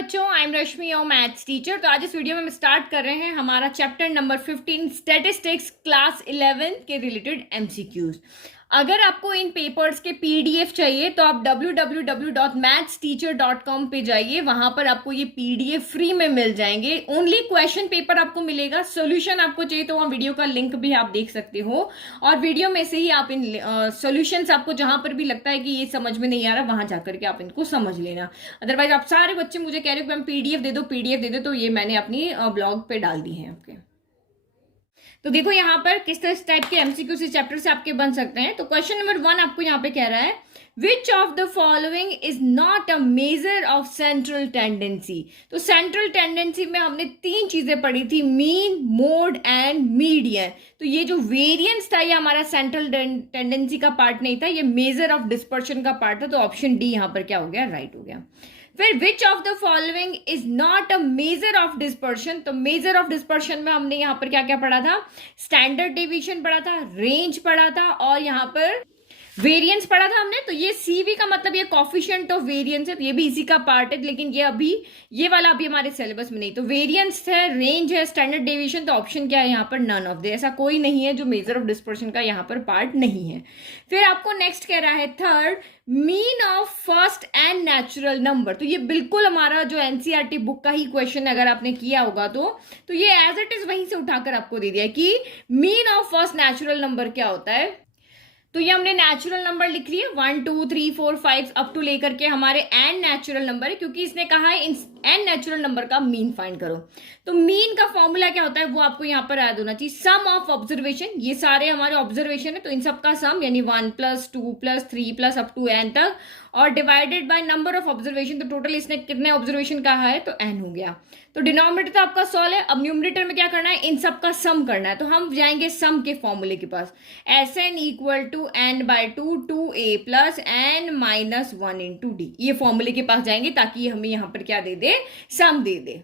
बच्चों, I am Rashmi your maths teacher. तो आज इस वीडियो में हम स्टार्ट कर रहे हैं हमारा चैप्टर नंबर 15 स्टैटिस्टिक्स क्लास 11 के रिलेटेड एमसीक्यूज। अगर आपको इन पेपर्स के पीडीएफ चाहिए तो आप www.mathsteacher.com पे जाइए, वहां पर आपको ये पीडीएफ फ्री में मिल जाएंगे। ओनली क्वेश्चन पेपर आपको मिलेगा, सॉल्यूशन आपको चाहिए तो वहाँ वीडियो का लिंक भी आप देख सकते हो और वीडियो में से ही आप इन सॉल्यूशंस आपको जहां पर भी लगता है कि ये समझ में नहीं आ रहा वहां जाकर के आप इनको समझ लेना। अदरवाइज आप सारे बच्चे मुझे कह रहे हो कि मैम पीडीएफ दे दो, पीडीएफ दे दो, तो ये मैंने अपनी ब्लॉग पे डाल दी है। ओके, तो देखो यहाँ पर किस टाइप के एमसीक्यू इस चैप्टर से आपके बन सकते हैं। तो क्वेश्चन नंबर 1 आपको यहाँ पे कह रहा है, which of the following is not a measure of central tendency. तो सेंट्रल टेंडेंसी में हमने 3 चीजें पढ़ी थी, मीन, मोड एंड मीडियन। तो ये जो वेरिएंस था ये हमारा सेंट्रल टेंडेंसी का पार्ट नहीं था, ये मेजर ऑफ डिस्पर्शन का पार्ट था। तो ऑप्शन डी यहाँ पर क्या हो गया, राइट हो गया। फिर which of the following is not a measure of dispersion. तो मेजर ऑफ डिस्पर्शन में हमने यहाँ पर क्या क्या पढ़ा था, स्टैंडर्ड डेविएशन पढ़ा था, रेंज पढ़ा था और यहाँ पर वेरिएंस पढ़ा था हमने। तो ये सीवी का मतलब ये कॉफिशिएंट ऑफ वेरिएंस है, तो ये भी इसी का पार्ट है, लेकिन ये वाला अभी हमारे सिलेबस में नहीं। तो वेरिएंस है, रेंज है, स्टैंडर्ड डेविएशन, तो ऑप्शन क्या है यहाँ पर, नन ऑफ दे। ऐसा कोई नहीं है जो मेजर ऑफ डिस्पर्शन का यहाँ पर पार्ट नहीं है। फिर आपको नेक्स्ट कह रहा है third, mean of first and natural number. तो ये बिल्कुल हमारा जो एनसीईआरटी बुक का ही क्वेश्चन अगर आपने किया होगा तो ये एज इट इज वहीं से उठाकर आपको दे दिया कि mean of first natural number क्या होता है। तो ये हमने नेचुरल नंबर लिख लिए 1 2 3 4 5 अप टू लेकर के हमारे एन नेचुरल नंबर है, क्योंकि इसने कहा है एन नेचुरल नंबर का मीन फाइंड करो। तो मीन का फॉर्मूला क्या होता है वो आपको यहाँ पर याद होना चाहिए, सम ऑफ ऑब्जर्वेशन। ये सारे हमारे ऑब्जर्वेशन है तो इन सब का सम यानी 1 + 2 + 3 + अप टू एन तक, और divided by number of observation. तो टोटल इसने कितने ऑब्जर्वेशन कहा है तो एन हो गया। तो डिनोमिनेटर तो आपका 16 है। अब न्यूमरेटर में क्या करना है, इन सब का सम करना है। तो हम जाएंगे सम के फॉर्मूले के पास, Sn = n/2 2a + n - 1 × d। ये फॉर्मूले के पास जाएंगे ताकि हमें यहाँ पर क्या दे दे, सम दे दे।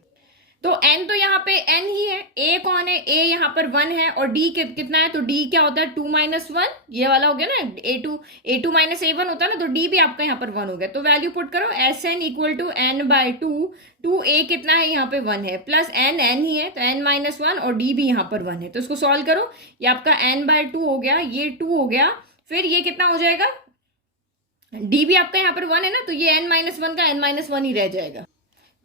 तो n तो यहाँ पे n ही है, a कौन है, a यहाँ पर 1 है और d कितना है, तो d क्या होता है 2 - 1, ये वाला हो गया ना, a2 - a1 होता है ना, तो d भी आपका यहाँ पर 1 हो गया। तो वैल्यू पुट करो, Sn = n/2 2a कितना है यहाँ पे 1 है, प्लस n ही है तो n - 1 और d भी यहाँ पर 1 है। तो इसको सॉल्व करो, ये आपका n/2 हो गया, ये 2 हो गया, फिर ये कितना हो जाएगा, d भी आपका यहाँ पर 1 है ना, तो ये n - 1 का n - 1 ही रह जाएगा।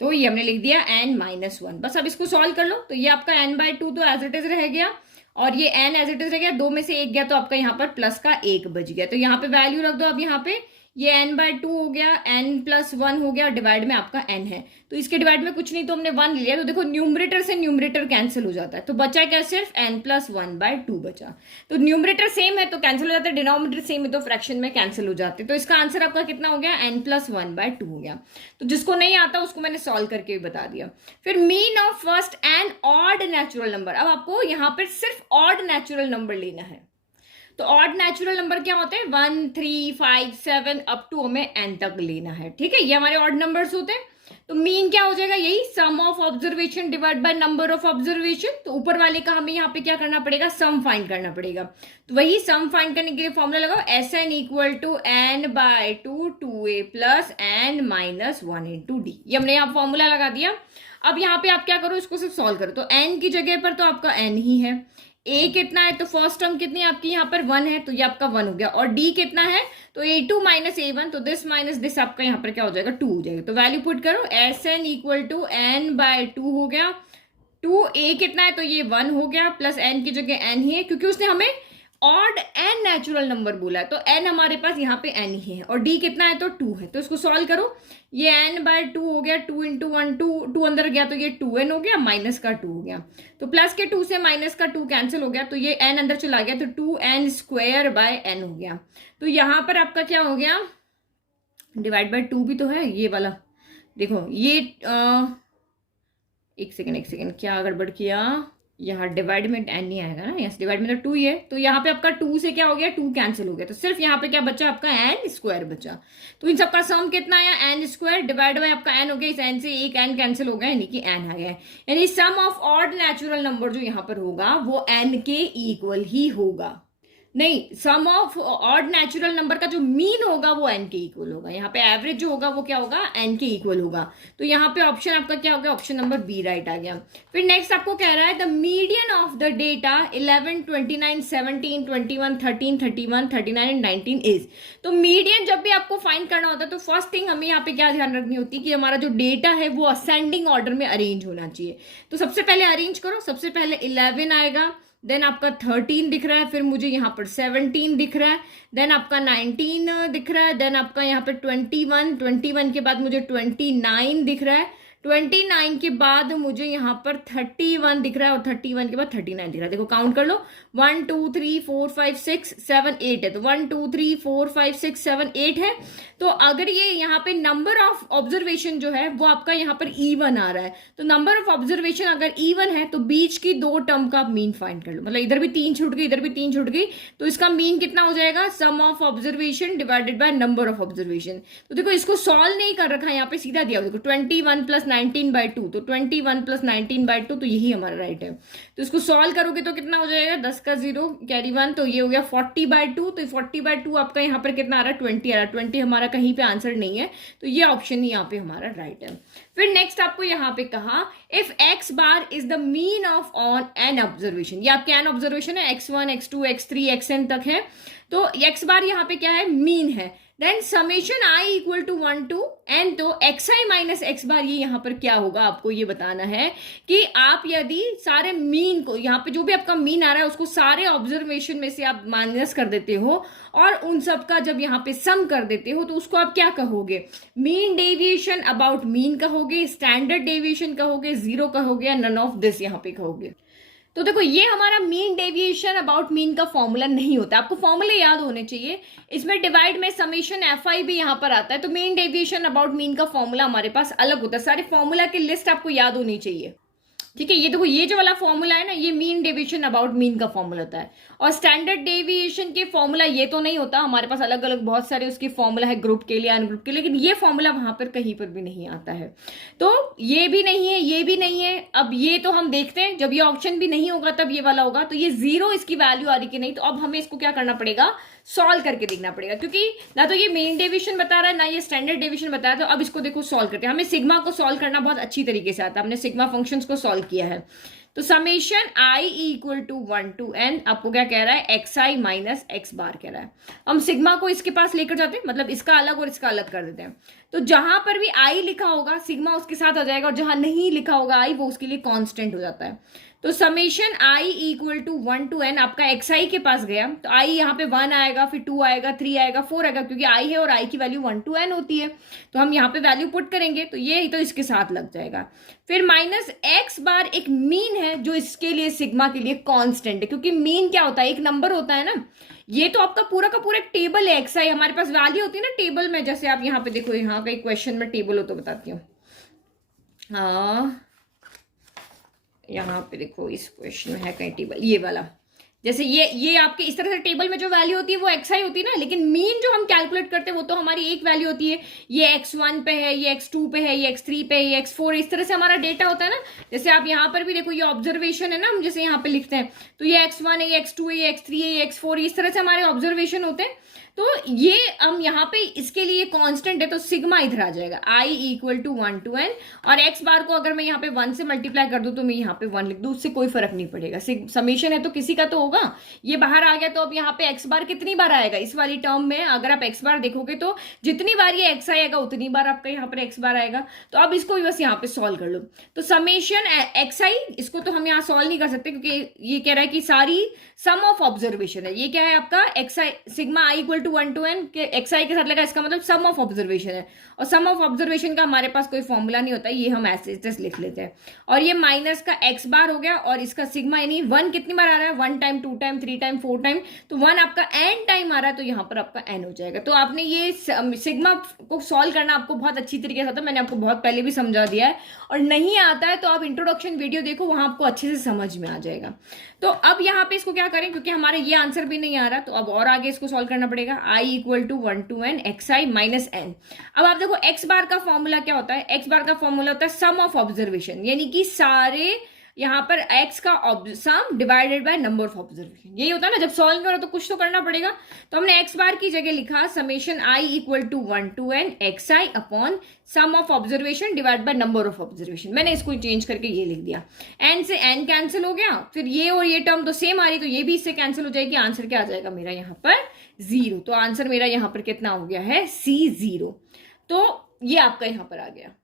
तो ये हमने लिख दिया n - 1। बस अब इसको सॉल्व कर लो, तो ये आपका n/2 तो एज इट इज रह गया और ये n एज इट इज रह गया, 2 में से 1 गया तो आपका यहाँ पर प्लस का 1 बच गया। तो यहाँ पे वैल्यू रख दो। अब यहाँ पे ये n/2 हो गया, n + 1 हो गया, डिवाइड में आपका n है, तो इसके डिवाइड में कुछ नहीं तो हमने 1 लिया। तो देखो न्यूमरेटर से न्यूमरेटर कैंसिल हो जाता है, तो बचा क्या, सिर्फ n + 1/2 बचा। तो न्यूमरेटर सेम है तो कैंसिल हो जाता है, डिनोमिनेटर सेम है तो फ्रैक्शन में कैंसिल हो जाते हैं। तो इसका आंसर आपका कितना हो गया, n + 1/2 हो गया। तो जिसको नहीं आता उसको मैंने सॉल्व करके भी बता दिया। फिर mean of first and odd natural number. अब आपको यहाँ पर सिर्फ ऑड नेचुरल नंबर लेना है। तो ऑड नेचुरल नंबर क्या होते हैं, 1 3 5 7 अप टू हमें n तक लेना है, ठीक है, ये हमारे ऑड नंबर्स होते हैं। तो मीन क्या हो जाएगा, यही sum of observation divide by number of observation. तो ऊपर वाले का हमें यहाँ पे क्या करना पड़ेगा, सम फाइंड करना पड़ेगा। तो वही सम फाइंड करने के लिए फॉर्मूला लगाओ, Sn = n/2 2a + n - 1 × d। ये हमने यहाँ फॉर्मूला लगा दिया। अब यहाँ पे आप क्या करो, इसको सिर्फ सॉल्व करो। तो n की जगह पर तो आपका n ही है, a कितना है तो फर्स्ट टर्म कितनी है आपकी यहाँ पर 1 है, तो ये आपका 1 हो गया, और d कितना है तो a2 - a1, तो दिस माइनस दिस आपका यहाँ पर क्या हो जाएगा, 2 हो जाएगा। तो वैल्यू पुट करो, Sn = n/2 हो गया, 2a कितना है तो ये 1 हो गया, प्लस n की जगह n ही है क्योंकि उसने हमें ऑड n नेचुरल नंबर बोला है, तो n हमारे पास यहाँ पे n ही है, और d कितना है तो 2 है। तो इसको सॉल्व करो, ये n/2 हो गया, 2 × 1 2 अंदर गया तो ये 2n हो गया, माइनस का 2 हो गया। तो प्लस के 2 से माइनस का 2 कैंसिल हो गया, तो ये n अंदर चला गया, तो 2n² n हो गया। तो यहाँ पर आपका क्या हो गया, डिवाइड बाय 2 भी तो है ये वाला, देखो ये एक सेकेंड क्या गड़बड़ किया, यहाँ डिवाइड में n नहीं आएगा ना, यहाँ डिवाइड में तो 2 ही है, तो यहाँ पे आपका 2 से क्या हो गया, 2 कैंसिल हो गया, तो सिर्फ यहाँ पे क्या बचा आपका n² बचा। तो इन सबका सम कितना आया, n² डिवाइड बाय आपका n हो गया, इस n से एक n कैंसिल हो गया यानी कि n आ गया है, यानी सम ऑफ ऑड नेचुरल नंबर जो यहाँ पर होगा वो n के इक्वल ही होगा। नहीं, सम ऑफ ऑड नेचुरल नंबर का जो मीन होगा वो एन के इक्वल होगा। यहाँ पे एवरेज जो होगा वो क्या होगा, एन के इक्वल होगा। तो यहाँ पे ऑप्शन आपका क्या हो गया, ऑप्शन नंबर बी राइट आ गया। फिर नेक्स्ट आपको कह रहा है the median of the data 11, 29, 17, 21, 13, 31, 39 and 19 is. तो मीडियन जब भी आपको फाइंड करना होता है तो फर्स्ट थिंग हमें यहाँ पे क्या ध्यान रखनी होती है कि हमारा जो डेटा है वो असेंडिंग ऑर्डर में अरेंज होना चाहिए। तो सबसे पहले अरेंज करो, सबसे पहले 11 आएगा, देन आपका 13 दिख रहा है, फिर मुझे यहाँ पर 17 दिख रहा है, देन आपका 19 दिख रहा है, देन आपका यहाँ पे 21 के बाद मुझे 29 दिख रहा है, 29 के बाद मुझे यहाँ पर 31 दिख रहा है, और 31 के बाद 39 दिख रहा है। देखो काउंट कर लो, 1 2 3 4 5 6 7 8 है, तो 1 2 3 4 5 6 7 8 है। तो अगर ये यहाँ पे नंबर ऑफ ऑब्जर्वेशन जो है वो आपका यहाँ पर इवन आ रहा है, तो नंबर ऑफ ऑब्जर्वेशन अगर इवन है तो बीच की दो टर्म का मीन फाइंड कर लो। मतलब इधर भी 3 छूट गई, इधर भी 3 छूट गई, तो इसका मीन कितना हो जाएगा, sum of observation divided by number of observation. तो देखो इसको सॉल्व नहीं कर रखा है, यहाँ पे सीधा दिया, देखो 21 प्लस 19/2, तो 21 प्लस 19/2, तो यही हमारा राइट है। तो इसको सॉल्व करोगे तो कितना हो जाएगा, 10 का 0 कैरी 1, तो ये हो गया 40/2। तो 40/2 आपका यहाँ पर कितना आ रहा है, 20 आ रहा है। 20 हमारा कहीं पे आंसर नहीं है, तो ये ऑप्शन ही यहाँ पे हमारा राइट है। फिर नेक्स्ट आपको यहाँ पे कहा if x bar is the mean of on an observation, ये आपके एन ऑब्जर्वेशन है, x1 x2 x3 xn तक है, तो एक्स बार यहाँ पे क्या है, मीन है। Then summation i equal to 1 to n, तो xi माइनस एक्स बार ये यहाँ पर क्या होगा, आपको ये बताना है कि आप यदि सारे मीन को, यहाँ पे जो भी आपका मीन आ रहा है उसको सारे ऑब्जर्वेशन में से आप माइनस कर देते हो और उन सब का जब यहाँ पे सम कर देते हो तो उसको आप क्या कहोगे, मीन डेविएशन अबाउट मीन कहोगे, स्टैंडर्ड डेविएशन कहोगे, जीरो कहोगे, या नन ऑफ दिस यहाँ पे कहोगे। तो देखो ये हमारा मीन डेविएशन अबाउट मीन का फॉर्मूला नहीं होता, आपको फॉर्मूले याद होने चाहिए। इसमें डिवाइड में समेशन fi भी यहाँ पर आता है, तो मीन डेविएशन अबाउट मीन का फॉर्मूला हमारे पास अलग होता है। सारे फॉर्मूला की लिस्ट आपको याद होनी चाहिए, ठीक है। ये देखो ये जो वाला फॉर्मूला है ना, ये मीन डेविएशन अबाउट मीन का फॉर्मूला होता है, और स्टैंडर्ड डेविएशन के फॉर्मूला ये तो नहीं होता, हमारे पास अलग अलग बहुत सारे उसके फॉर्मूला है ग्रुप के लिए, अनग्रुप के लिए, लेकिन ये फॉर्मूला वहां पर कहीं पर भी नहीं आता है। तो ये भी नहीं है, ये भी नहीं है। अब ये तो हम देखते हैं, जब ये ऑप्शन भी नहीं होगा तब ये वाला होगा, तो ये 0 इसकी वैल्यू आ रही कि नहीं, तो अब हमें इसको क्या करना पड़ेगा, सॉल्व करके देखना पड़ेगा, क्योंकि ना तो ये मेन डेविएशन बता रहा है ना ये स्टैंडर्ड डेविएशन बता रहा है। तो अब इसको देखो सॉल्व करते हैं, हमें सिग्मा को सॉल्व करना बहुत अच्छी तरीके से आता है, हमने सिग्मा फंक्शंस को सॉल्व किया है। तो summation i equal to 1 to n, आपको क्या कह रहा है, xi माइनस एक्स बार कह रहा है। हम सिग्मा को इसके पास लेकर जाते हैं, मतलब इसका अलग और इसका अलग कर देते हैं। तो जहां पर भी i लिखा होगा सिग्मा उसके साथ आ जाएगा, और जहां नहीं लिखा होगा i वो उसके लिए कांस्टेंट हो जाता है। तो summation i equal to 1 to n आपका xi के पास गया, तो i यहाँ पे 1 आएगा, फिर 2 आएगा, 3 आएगा, 4 आएगा, क्योंकि i है और i की वैल्यू 1 to n होती है, तो हम यहाँ पे वैल्यू पुट करेंगे, तो ये तो इसके साथ लग जाएगा। फिर माइनस एक्स बार एक मीन है जो इसके लिए सिग्मा के लिए कांस्टेंट है, क्योंकि मीन क्या होता है, एक नंबर होता है ना। ये तो आपका पूरा का पूरा एक टेबल है, एक्स आई हमारे पास वैल्यू होती है ना टेबल में, जैसे आप यहाँ पे देखो, यहाँ का एक क्वेश्चन में टेबल हो तो बताती हूँ। हाँ यहाँ पे देखो इस क्वेश्चन में है कहीं टेबल, ये वाला, जैसे ये आपके इस तरह से टेबल में जो वैल्यू होती है वो xi होती है ना, लेकिन मीन जो हम कैलकुलेट करते हैं वो तो हमारी एक वैल्यू होती है, ये x1 पे है, ये x2 पे है, ये x3 पे है, ये x4, इस तरह से हमारा डेटा होता है ना। जैसे आप यहाँ पर भी देखो ये ऑब्जर्वेशन है ना, हम जैसे यहाँ पे लिखते हैं, तो ये x1 है, ये x2 है, ये x3 है, ये x4, इस तरह से हमारे ऑब्जर्वेशन होते हैं। तो ये हम यहाँ पे इसके लिए कांस्टेंट है, तो सिग्मा इधर आ जाएगा, i equal to 1 to n, और x बार को अगर मैं यहाँ पे 1 से मल्टीप्लाई कर दूं तो मैं यहाँ पे 1 लिख दूं, उससे कोई फर्क नहीं पड़ेगा, समेशन है तो किसी का तो होगा। ये बाहर आ गया, तो अब यहाँ पे x बार कितनी बार आएगा इस वाली टर्म में, अगर आप x बार देखोगे तो जितनी बार ये x आएगा उतनी बार आपका यहाँ पर x बार आएगा। तो अब इसको भी बस यहाँ पे सॉल्व कर लो, तो समेशन xi, इसको तो हम यहाँ सॉल्व नहीं कर सकते क्योंकि ये कह रहा है कि सारी सम ऑफ ऑब्जर्वेशन है, ये क्या है आपका xi, sigma i equal to 1 to n के xi के साथ लगा, इसका मतलब सम ऑफ ऑब्जर्वेशन है, और सम ऑफ ऑब्जर्वेशन का हमारे पास कोई फॉर्मूला नहीं होता, ये हम ऐसे जस्ट लिख लेते हैं। और ये माइनस का x बार हो गया, और इसका सिग्मा यानी 1 कितनी बार आ रहा है, 1 टाइम, 2 टाइम, 3 टाइम, 4 टाइम, तो 1 आपका n टाइम आ रहा है, तो यहाँ पर आपका n हो जाएगा। तो आपने ये सिग्मा को सॉल्व करना आपको बहुत अच्छी तरीके से आता है, मैंने आपको बहुत पहले भी समझा दिया है, और नहीं आता है तो आप इंट्रोडक्शन वीडियो देखो, वहां आपको अच्छे से समझ में आ जाएगा। तो अब यहाँ पे इसको क्या करें, क्योंकि हमारे ये आंसर भी नहीं आ रहा, तो अब और आगे इसको सॉल्व करना पड़ेगा, i equal to 1 to n xi minus n। अब आप देखो x बार का फॉर्मूला क्या होता है, x बार का फॉर्मूला होता है सम ऑफ ऑब्जर्वेशन, यानी कि सारे यहाँ पर x का सम divided by number of observation, यही होता है ना, जब सॉल्व करो तो कुछ तो करना पड़ेगा। तो हमने x बार की जगह लिखा summation i equal to 1 to n xi upon sum of observation divide by number of observation. मैंने इसको चेंज करके ये लिख दिया, n से n कैंसिल हो गया, फिर ये और ये टर्म तो सेम आ रही, तो ये भी इससे कैंसिल हो जाएगी। आंसर क्या आ जाएगा मेरा यहाँ पर 0। तो आंसर मेरा यहाँ पर कितना हो गया है C0। तो ये आपका यहाँ पर आ गया।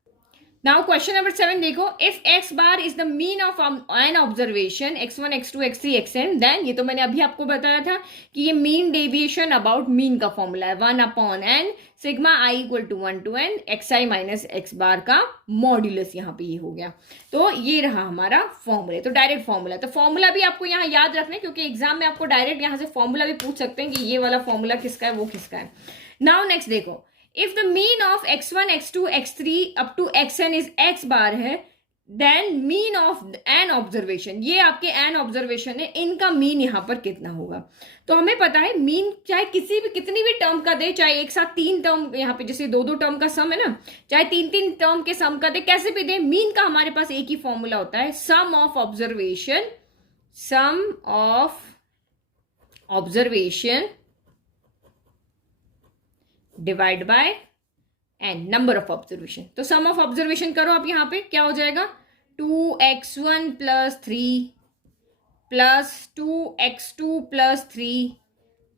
नाउ क्वेश्चन नंबर 7 देखो, if x bar is the mean of n observation x1 x2 x3 xn, then ये तो मैंने अभी आपको बताया था कि ये मीन डेविएशन अबाउट मीन का फॉर्मूला है 1 upon n sigma i equal to 1 to n xi minus x bar का मॉड्यूलस, यहाँ पे ये हो गया। तो ये रहा हमारा फॉर्मूला, तो डायरेक्ट फॉर्मूला। तो फॉर्मूला भी आपको यहाँ याद रखना है, क्योंकि एग्जाम में आपको डायरेक्ट यहाँ से फॉर्मूला भी पूछ सकते हैं कि ये वाला फॉर्मूला किसका है, वो किसका है। नाउ नेक्स्ट देखो, if the mean of x1 x2 x3 up to xn is x बार है, then mean of n observation, ये आपके n ऑब्जर्वेशन है, इनका मीन यहाँ पर कितना होगा। तो हमें पता है मीन चाहे किसी भी कितनी भी टर्म का दे, चाहे एक साथ 3 टर्म, यहाँ पे जैसे 2-2 टर्म का सम है ना, चाहे 3-3 टर्म के सम का दे, कैसे भी दे, मीन का हमारे पास एक ही फॉर्मूला होता है, sum of observation divide by N number of observation. तो सम ऑफ ऑब्जर्वेशन करो आप, यहाँ पे क्या हो जाएगा 2x1 plus 3 plus 2x2 plus 3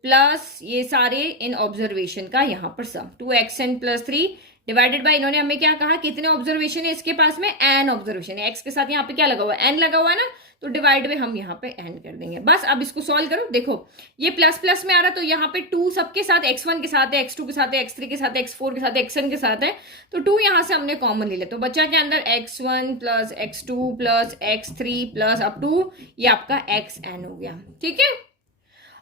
plus ये सारे इन ऑब्जर्वेशन का यहाँ पर सम 2xn प्लस 3 डिवाइडेड बाय, इन्होंने हमें क्या कहा, कितने ऑब्जर्वेशन है इसके पास में, एन ऑब्जर्वेशन है, एक्स के साथ यहाँ पे क्या लगा हुआ है, एन लगा हुआ है ना, तो डिवाइड में हम यहाँ पे एन कर देंगे। बस अब इसको सॉल्व करो, देखो ये प्लस प्लस में आ रहा, तो यहाँ पे 2 सबके साथ, x1 के साथ है, x2 के साथ है, x3 के साथ है, x4 के साथ है, xn के साथ है, तो 2 यहाँ से हमने कॉमन ले लिया, तो बच्चा के अंदर x1 plus x2 plus x3 plus up to ये आपका xn हो गया, ठीक है।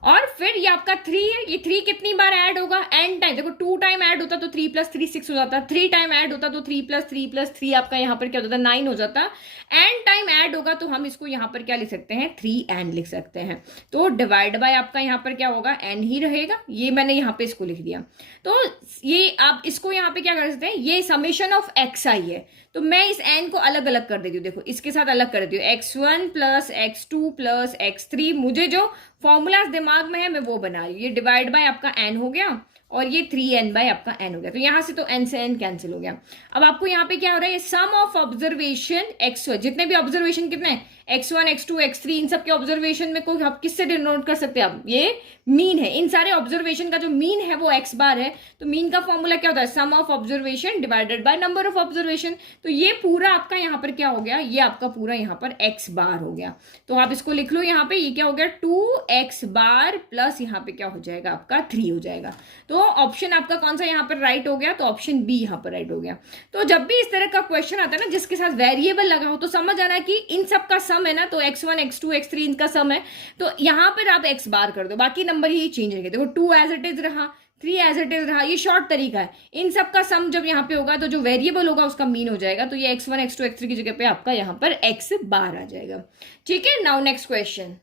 और फिर ये आपका 3 है, ये 3 कितनी बार ऐड होगा, n टाइम, देखो 2 टाइम ऐड होता तो 3 प्लस 3 6 हो जाता, 3 टाइम ऐड होता तो 3 प्लस 3 प्लस 3 आपका यहाँ पर क्या होता 9 हो जाता, n टाइम ऐड होगा तो हम इसको यहाँ पर क्या लिख सकते हैं 3n लिख सकते हैं। तो डिवाइड बाय आपका यहाँ पर क्या होगा n ही रहेगा, ये मैंने यहाँ पे इसको लिख दिया। तो ये आप इसको यहाँ पे क्या कर सकते हैं, ये समेशन ऑफ xi है, तो मैं इस n को अलग अलग कर देती हूँ, देखो इसके साथ अलग कर देती हूँ, x1 plus x2 plus x3, मुझे जो फॉर्मूलाज दिमाग में है मैं वो बना रही हूँ। ये डिवाइड बाय आपका n हो गया और ये 3n बाय आपका n हो गया, तो यहां से तो n से n कैंसिल हो गया। अब आपको यहाँ पे क्या हो रहा है, ये सम ऑफ ऑब्जर्वेशन x, जितने भी ऑब्जर्वेशन कितने हैं x1 x2 x3, इन सब के ऑब्जर्वेशन में कोई आप किससे डिनोट कर सकते हैं आप, ये मीन है, इन सारे ऑब्जर्वेशन का जो मीन है वो x बार है। तो मीन का फॉर्मूला क्या होता है, sum of observation divided by number of observation. तो ये पूरा आपका यहाँ पर क्या हो गया, ये आपका पूरा यहाँ पर x बार हो गया। तो आप इसको लिख लो यहाँ पे, ये क्या हो गया 2x बार प्लस यहाँ पे क्या हो जाएगा आपका 3 हो जाएगा। तो ऑप्शन आपका कौन सा यहाँ पर राइट हो गया, तो ऑप्शन बी यहाँ पर राइट हो गया। तो जब भी इस तरह का क्वेश्चन आता है ना जिसके साथ वेरिएबल लगा हो, तो समझ आना कि इन सब का सम है ना, तो x1 x2 x3 इनका सम है, तो यहाँ पर आप x बार कर दो, बाकी नंबर ही चेंज रहेंगे। देखो 2 एज इट इज रहा, 3 एज इट इज रहा, ये शॉर्ट तरीका है। इन सब का सम जब यहाँ पे होगा तो जो वेरिएबल होगा उसका मीन हो जाएगा, तो ये x1 x2 x3 की जगह पे आपका यहाँ पर x बार आ जाएगा, ठीक है। Now next question,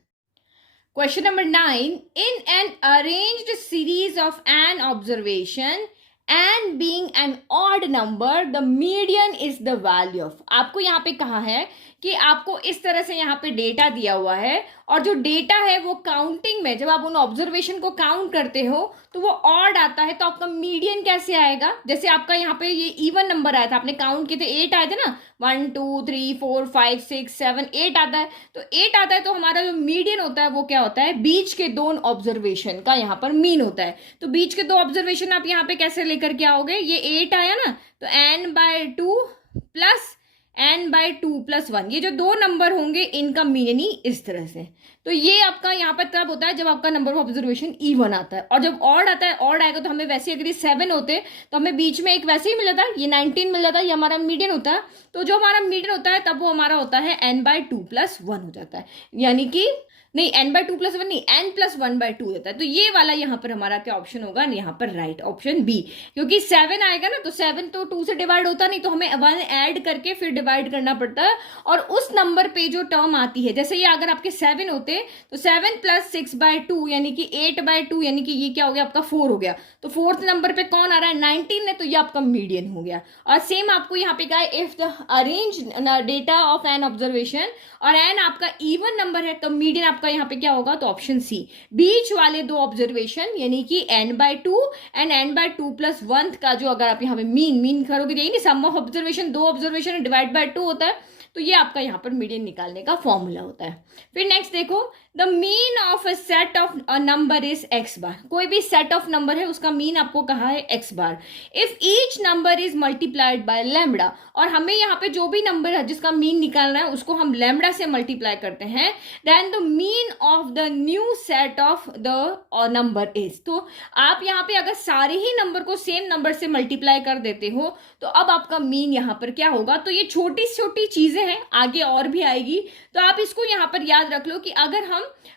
question number 9, in an arranged series of n observation and being an odd number the median is the value of, आपको यहाँ पे कहा है कि आपको इस तरह से यहाँ पे डेटा दिया हुआ है और जो डेटा है वो काउंटिंग में जब आप उन ऑब्जर्वेशन को काउंट करते हो तो वो ऑड आता है, तो आपका मीडियन कैसे आएगा। जैसे आपका यहाँ पे ये इवन नंबर आया था, आपने काउंट किए थे 8 आए थे ना, 1 2 3 4 5 6 7 8 आता है, तो 8 आता है, तो हमारा जो मीडियन होता है वो क्या होता है, बीच के 2 ऑब्जर्वेशन का यहाँ पर मीन होता है। तो बीच के 2 ऑब्जर्वेशन आप यहाँ पे कैसे लेकर के आओगे, ये 8 आया ना, तो n/2 प्लस n/2 + 1, ये जो 2 नंबर होंगे इनका मीन ही इस तरह से। तो ये आपका यहाँ पर तब होता है जब आपका नंबर ऑफ ऑब्जर्वेशन इवन आता है, और जब ऑड आता है, ऑड आएगा तो हमें वैसे अगर ये 7 होते तो हमें बीच में एक वैसे ही मिल जाता, ये 19 मिल जाता, ये हमारा मीडियन होता है। तो जो हमारा मीडियन होता है तब वो हमारा होता है n/2 + 1 हो जाता है, यानी कि नहीं, n/2+1 नहीं, n+1/2 होता है। तो ये वाला यहाँ पर हमारा क्या ऑप्शन होगा, यहाँ पर राइट ऑप्शन बी, क्योंकि 7 आएगा ना, तो 7 तो 2 से डिवाइड होता नहीं, तो हमें 1 ऐड करके फिर डिवाइड करना पड़ता है। और उस नंबर पे जो टर्म आती है, जैसे ये अगर आपके 7 होते तो 7 + 6/2 यानी कि 8/2, यानी कि ये क्या हो गया आपका 4 हो गया। तो फोर्थ नंबर पे कौन आ रहा है, 19 है, तो ये आपका मीडियन हो गया। और सेम आपको यहाँ पे कहा है if the arrange data of n observation, और एन आपका इवन नंबर है, तो मीडियन आपका यहाँ पे क्या होगा, तो ऑप्शन सी, बीच वाले दो ऑब्जर्वेशन यानी कि n/2 एंड n/2+1 का जो अगर आप यहाँ पे मीन करोगे, यही नहीं, सम ऑफ ऑब्जर्वेशन, दो ऑब्जर्वेशन डिवाइड बाय 2 होता है, तो ये आपका यहाँ पर मीडियन निकालने का फॉर्मूला होता है। फिर नेक्स्ट देखो, the mean of a set of number is x बार। कोई भी सेट ऑफ नंबर है उसका मीन आपको कहा है x bar. If each number is multiplied by lambda, और हमें यहाँ पे जो भी नंबर है जिसका मीन निकालना है उसको हम लैम्बडा से मल्टीप्लाई करते हैं, then the mean of the new set of the number is. तो आप यहाँ पे अगर सारे ही नंबर को सेम नंबर से मल्टीप्लाई कर देते हो तो अब आपका मीन यहाँ पर क्या होगा। तो ये छोटी छोटी चीजें हैं, आगे और भी आएगी, तो आप इसको यहाँ पर याद रख लो कि अगर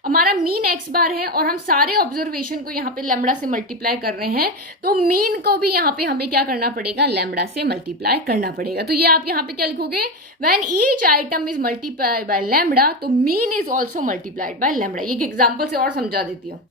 हमारा मीन x बार है और हम सारे ऑब्जर्वेशन को यहाँ पे लैम्बडा से मल्टीप्लाई कर रहे हैं, तो मीन को भी यहाँ पे हमें क्या करना पड़ेगा, लैम्बडा से मल्टीप्लाई करना पड़ेगा। तो ये आप यहाँ पे क्या लिखोगे, when each item is multiplied by lambda, तो mean is also multiplied by lambda. ये एग्जाम्पल से और समझा देती हूँ।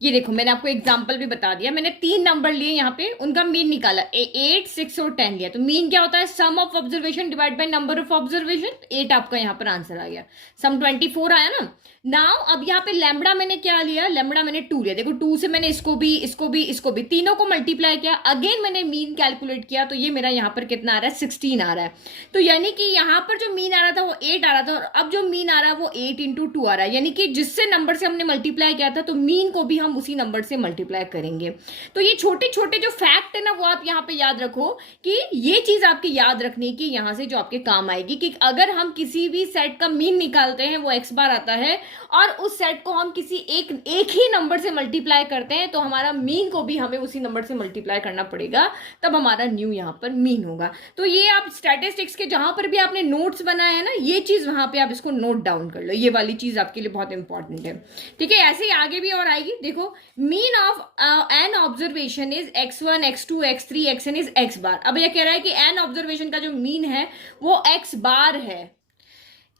ये देखो मैंने आपको एग्जाम्पल भी बता दिया, मैंने 3 नंबर लिए यहाँ पे, उनका मीन निकाला, 8, 6 और 10 लिया। तो मीन क्या होता है, sum of observation divide by number of observation. 8 आपका यहाँ पर आंसर आ गया, सम 24 आया ना। नाउ अब यहाँ पे लैम्बडा मैंने क्या लिया, लैम्बडा मैंने 2 लिया। देखो 2 से मैंने इसको भी तीनों को मल्टीप्लाई किया, अगेन मैंने मीन कैलकुलेट किया, तो ये मेरा यहाँ पर कितना आ रहा है, 16 आ रहा है। तो यानी कि यहाँ पर जो मीन आ रहा था वो 8 आ रहा था, और अब जो मीन आ रहा है वो 8 × 2 आ रहा है, यानी कि जिससे नंबर से हमने मल्टीप्लाई किया था, तो मीन को भी हम उसी नंबर से मल्टीप्लाई करेंगे। तो ये छोटे छोटे जो फैक्ट है ना, वो आप यहाँ पे याद रखो कि ये चीज आपकी याद रखने की यहाँ से जो आपके काम आएगी, कि अगर हम किसी भी सेट का मीन निकालते हैं वो x बार आता है, और उस सेट को हम किसी एक ही नंबर से मल्टीप्लाई करते हैं, तो हमारा मीन को भी हमें उसी नंबर से मल्टीप्लाई करना पड़ेगा, तब हमारा न्यू यहाँ पर मीन होगा। तो ये आप स्टैटिस्टिक्स के जहां पर भी आपने नोट्स बनाए हैं ना, ये चीज वहां पे आप इसको नोट डाउन कर लो, ये वाली चीज आपके लिए बहुत इंपॉर्टेंट है। ठीक है, ऐसे ही आगे भी और आएगी। देखो mean of n observation is x1, x2, x3, xn is x bar. अब यह कह रहा है कि एन ऑब्जर्वेशन का जो मीन है वो x बार है।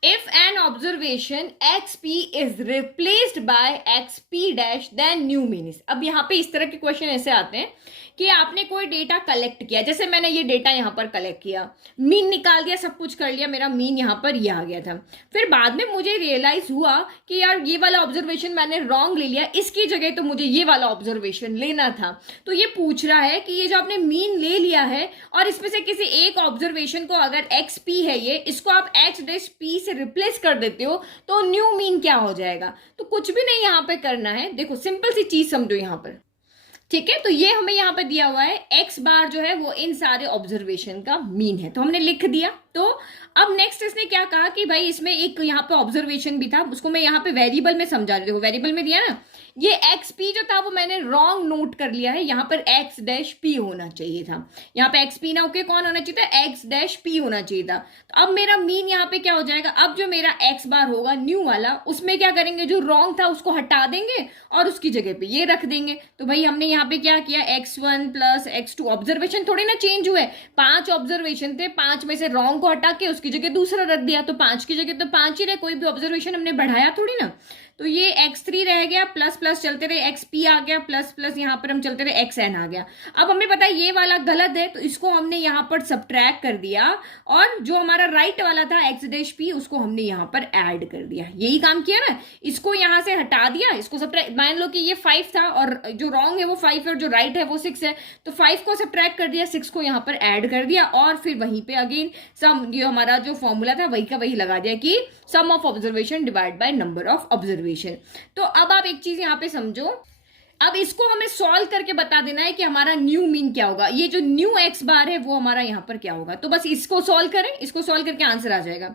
If an observation xp is replaced by xp dash then new mean is। अब यहाँ पे इस तरह के क्वेश्चन ऐसे आते हैं कि आपने कोई डेटा कलेक्ट किया, जैसे मैंने ये डेटा यहाँ पर कलेक्ट किया, मीन निकाल दिया, सब कुछ कर लिया, मेरा मीन यहाँ पर ये आ गया था। फिर बाद में मुझे रियलाइज हुआ कि यार ये वाला ऑब्जर्वेशन मैंने रॉन्ग ले लिया, इसकी जगह तो मुझे ये वाला ऑब्जर्वेशन लेना था। तो ये पूछ रहा है कि ये जो आपने मीन ले लिया है और इसमें से किसी एक ऑब्जर्वेशन को अगर xp है ये, इसको आप x-p से रिप्लेस कर देते हो तो न्यू मीन क्या हो जाएगा। तो कुछ भी नहीं यहाँ पे करना है, देखो सिंपल सी चीज समझो यहाँ पर। ठीक है, तो ये हमें यहाँ पे दिया हुआ है x बार जो है वो इन सारे ऑब्जर्वेशन का मीन है, तो हमने लिख दिया। तो अब नेक्स्ट इसने क्या कहा कि भाई इसमें एक यहाँ पे ऑब्जर्वेशन भी था, उसको मैं यहाँ पे वेरिएबल में समझा रही हूँ। वेरिएबल में दिया ना, ये xp जो था वो मैंने रॉन्ग नोट कर लिया है, यहाँ पर x-p होना चाहिए था, यहाँ पे xp ना होके कौन होना चाहिए था, x-p होना चाहिए था। तो अब मेरा मीन यहाँ पे क्या हो जाएगा, अब जो मेरा x बार होगा न्यू वाला, उसमें क्या करेंगे, जो रॉन्ग था उसको हटा देंगे और उसकी जगह पे ये रख देंगे। तो भाई हमने यहाँ पे क्या किया, x1 + x2, ऑब्जर्वेशन थोड़ी ना चेंज हुए, 5 ऑब्जर्वेशन थे, 5 में से रॉन्ग को हटा के उसकी जगह दूसरा रख दिया, तो 5 की जगह तो 5 ही रहे, कोई भी ऑब्जर्वेशन हमने बढ़ाया थोड़ी ना। तो ये x3 रह गया, प्लस प्लस चलते रहे, xp आ गया, प्लस प्लस यहाँ पर हम चलते रहे, xn आ गया। अब हमें पता है ये वाला गलत है, तो इसको हमने यहाँ पर सब्ट्रैक्ट कर दिया, और जो हमारा राइट वाला था x-p उसको हमने यहाँ पर ऐड कर दिया। यही काम किया ना, इसको यहाँ से हटा दिया, इसको सब्ट्रैक्ट, मान लो कि ये 5 था और जो रॉन्ग है वो 5 है और जो राइट है वो 6 है, तो 5 को सब्ट्रैक्ट कर दिया, 6 को यहाँ पर ऐड कर दिया, और फिर वहीं पे अगेन सम, जो हमारा जो फॉर्मूला था वही का वही लगा दिया कि sum of observation divide by number of observation. तो अब आप एक चीज यहाँ पे समझो, अब इसको हमें सॉल्व करके बता देना है कि हमारा न्यू मीन क्या होगा, ये जो न्यू x बार है वो हमारा यहाँ पर क्या होगा। तो बस इसको सॉल्व करें, इसको सॉल्व करके आंसर आ जाएगा।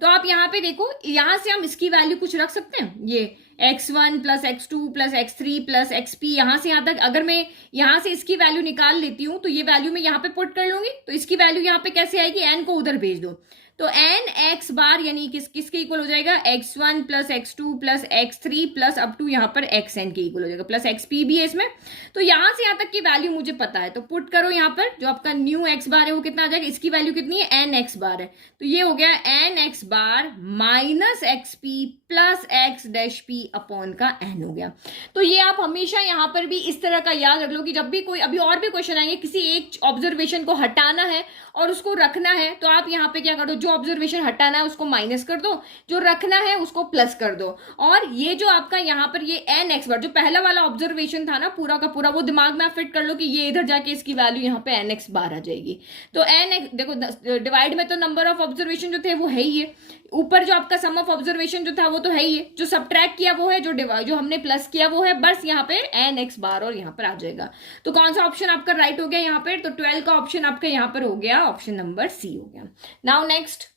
तो आप यहाँ पे देखो, यहाँ से हम इसकी वैल्यू कुछ रख सकते हैं, ये x1 plus x2 plus x3 plus xp, यहाँ से यहाँ तक अगर मैं यहाँ से इसकी वैल्यू निकाल लेती हूँ तो ये वैल्यू मैं यहाँ पे पुट कर लूंगी, तो इसकी वैल्यू यहाँ पे कैसे आएगी, n को उधर भेज दो, तो n x बार यानी किसके इक्वल हो जाएगा, x1 plus x2 plus x3 plus up to यहाँ पर xn के इक्वल हो जाएगा, प्लस xp भी है इसमें। तो यहाँ से यहाँ तक की वैल्यू मुझे पता है, तो पुट करो यहाँ पर जो आपका न्यू x बार है वो कितना आ जाएगा, इसकी वैल्यू कितनी है, n x बार है, तो ये हो गया n x bar minus xp plus x dash p upon का n हो गया। तो ये आप हमेशा यहाँ पर भी इस तरह का याद रख लो कि जब भी कोई अभी और भी क्वेश्चन आएंगे, किसी एक ऑब्जर्वेशन को हटाना है और उसको रखना है, तो आप यहाँ पे क्या करो, जो ऑब्जर्वेशन हटाना है उसको माइनस कर दो, जो रखना है उसको प्लस कर दो, और ये जो आपका यहाँ पर ये एन एक्स बार जो पहला वाला ऑब्जर्वेशन था ना पूरा का पूरा, वो दिमाग में आप फिट कर लो कि ये इधर जाके इसकी वैल्यू यहाँ पे एन एक्स बार आ जाएगी। तो एन एक्स देखो, डिवाइड में तो नंबर ऑफ ऑब्जर्वेशन जो थे वो है ही है, ऊपर जो आपका सम ऑफ ऑब्जर्वेशन जो था वो तो है ही है, जो सबट्रैक्ट किया वो है, जो हमने प्लस किया वो है, बस यहाँ पे एन एक्स बार और यहाँ पर आ जाएगा। तो कौन सा ऑप्शन आपका राइट हो गया यहाँ पर, तो 12 का ऑप्शन आपका यहाँ पर हो गया, ऑप्शन नंबर सी हो गया। नाउ नेक्स्ट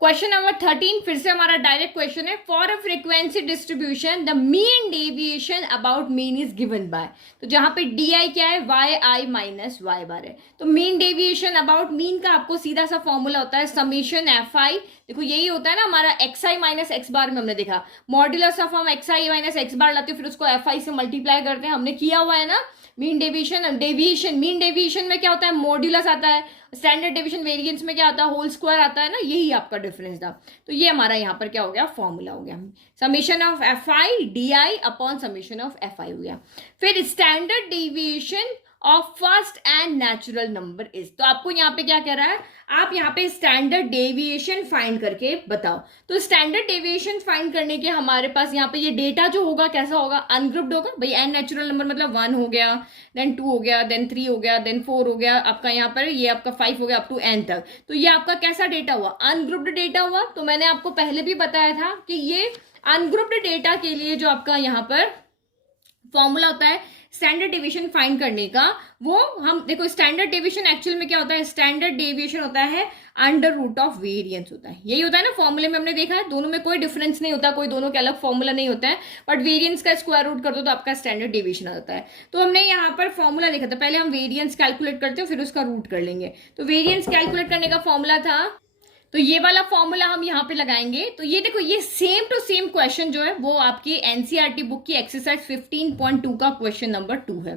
क्वेश्चन नंबर 13, फिर से हमारा डायरेक्ट क्वेश्चन है, for a frequency distribution the mean deviation about mean is given by, तो जहां पे डी आई क्या है, वाई आई माइनस वाई बार है, तो मीन डेविएशन अबाउट मीन का आपको सीधा सा फॉर्मूला होता है समीशन एफ आई, देखो यही होता है ना हमारा एक्स आई माइनस एक्स बार में हमने देखा मॉड्यूलस ऑफ हम एक्स आई माइनस एक्स बार लाते हैं, फिर उसको एफ आई से मल्टीप्लाई करते हैं, हमने किया हुआ है ना। मीन डेविएशन मीन डेविएशन में क्या होता है, मॉड्यूलस आता है, स्टैंडर्ड डेविएशन वेरिएंस में क्या आता है, होल स्क्वायर आता है ना, यही आपका डिफरेंस था। तो ये हमारा यहाँ पर क्या हो गया, फॉर्मूला हो गया, summation of F I D I upon summation of F I हो गया। फिर standard deviation of first and natural number is, तो आपको यहाँ पे क्या कह रहा है, आप यहाँ पे स्टैंडर्ड डेविएशन फाइंड करके बताओ। तो स्टैंडर्ड डेविएशन फाइंड करने के हमारे पास यहाँ पे ये डेटा जो होगा कैसा होगा, अनग्रुप्ड होगा भाई, एन नेचुरल नंबर मतलब 1 हो गया, देन 2 हो गया, देन 3 हो गया, देन 4 हो गया, आपका यहाँ पर ये आपका 5 हो गया अप टू n तक, तो ये आपका कैसा डेटा हुआ, अनग्रुप्ड डेटा हुआ। तो मैंने आपको पहले भी बताया था कि ये अनग्रुप्ड डेटा के लिए जो आपका यहाँ पर फॉर्मूला होता है स्टैंडर्ड डेविएशन फाइंड करने का, वो हम देखो स्टैंडर्ड डेविएशन एक्चुअल में क्या होता है, स्टैंडर्ड डेविएशन होता है अंडर रूट ऑफ वेरिएंस होता है, यही होता है ना फॉर्मूले में हमने देखा है, दोनों में कोई डिफरेंस नहीं होता, कोई दोनों के अलग फॉर्मूला नहीं होता है, बट वेरिएंस का स्क्वायर रूट कर दो तो आपका स्टैंडर्ड डेविएशन आ जाता है। तो हमने यहाँ पर फॉर्मूला देखा था, पहले हम वेरिएंस कैलकुलेट करते हो फिर उसका रूट कर लेंगे, तो वेरिएंस कैलकुलेट करने का फॉर्मूला था, तो ये वाला फॉर्मूला हम यहाँ पे लगाएंगे। तो ये देखो ये सेम टू सेम क्वेश्चन जो है वो आपकी एनसीईआरटी बुक की एक्सरसाइज 15.2 का क्वेश्चन नंबर 2 है।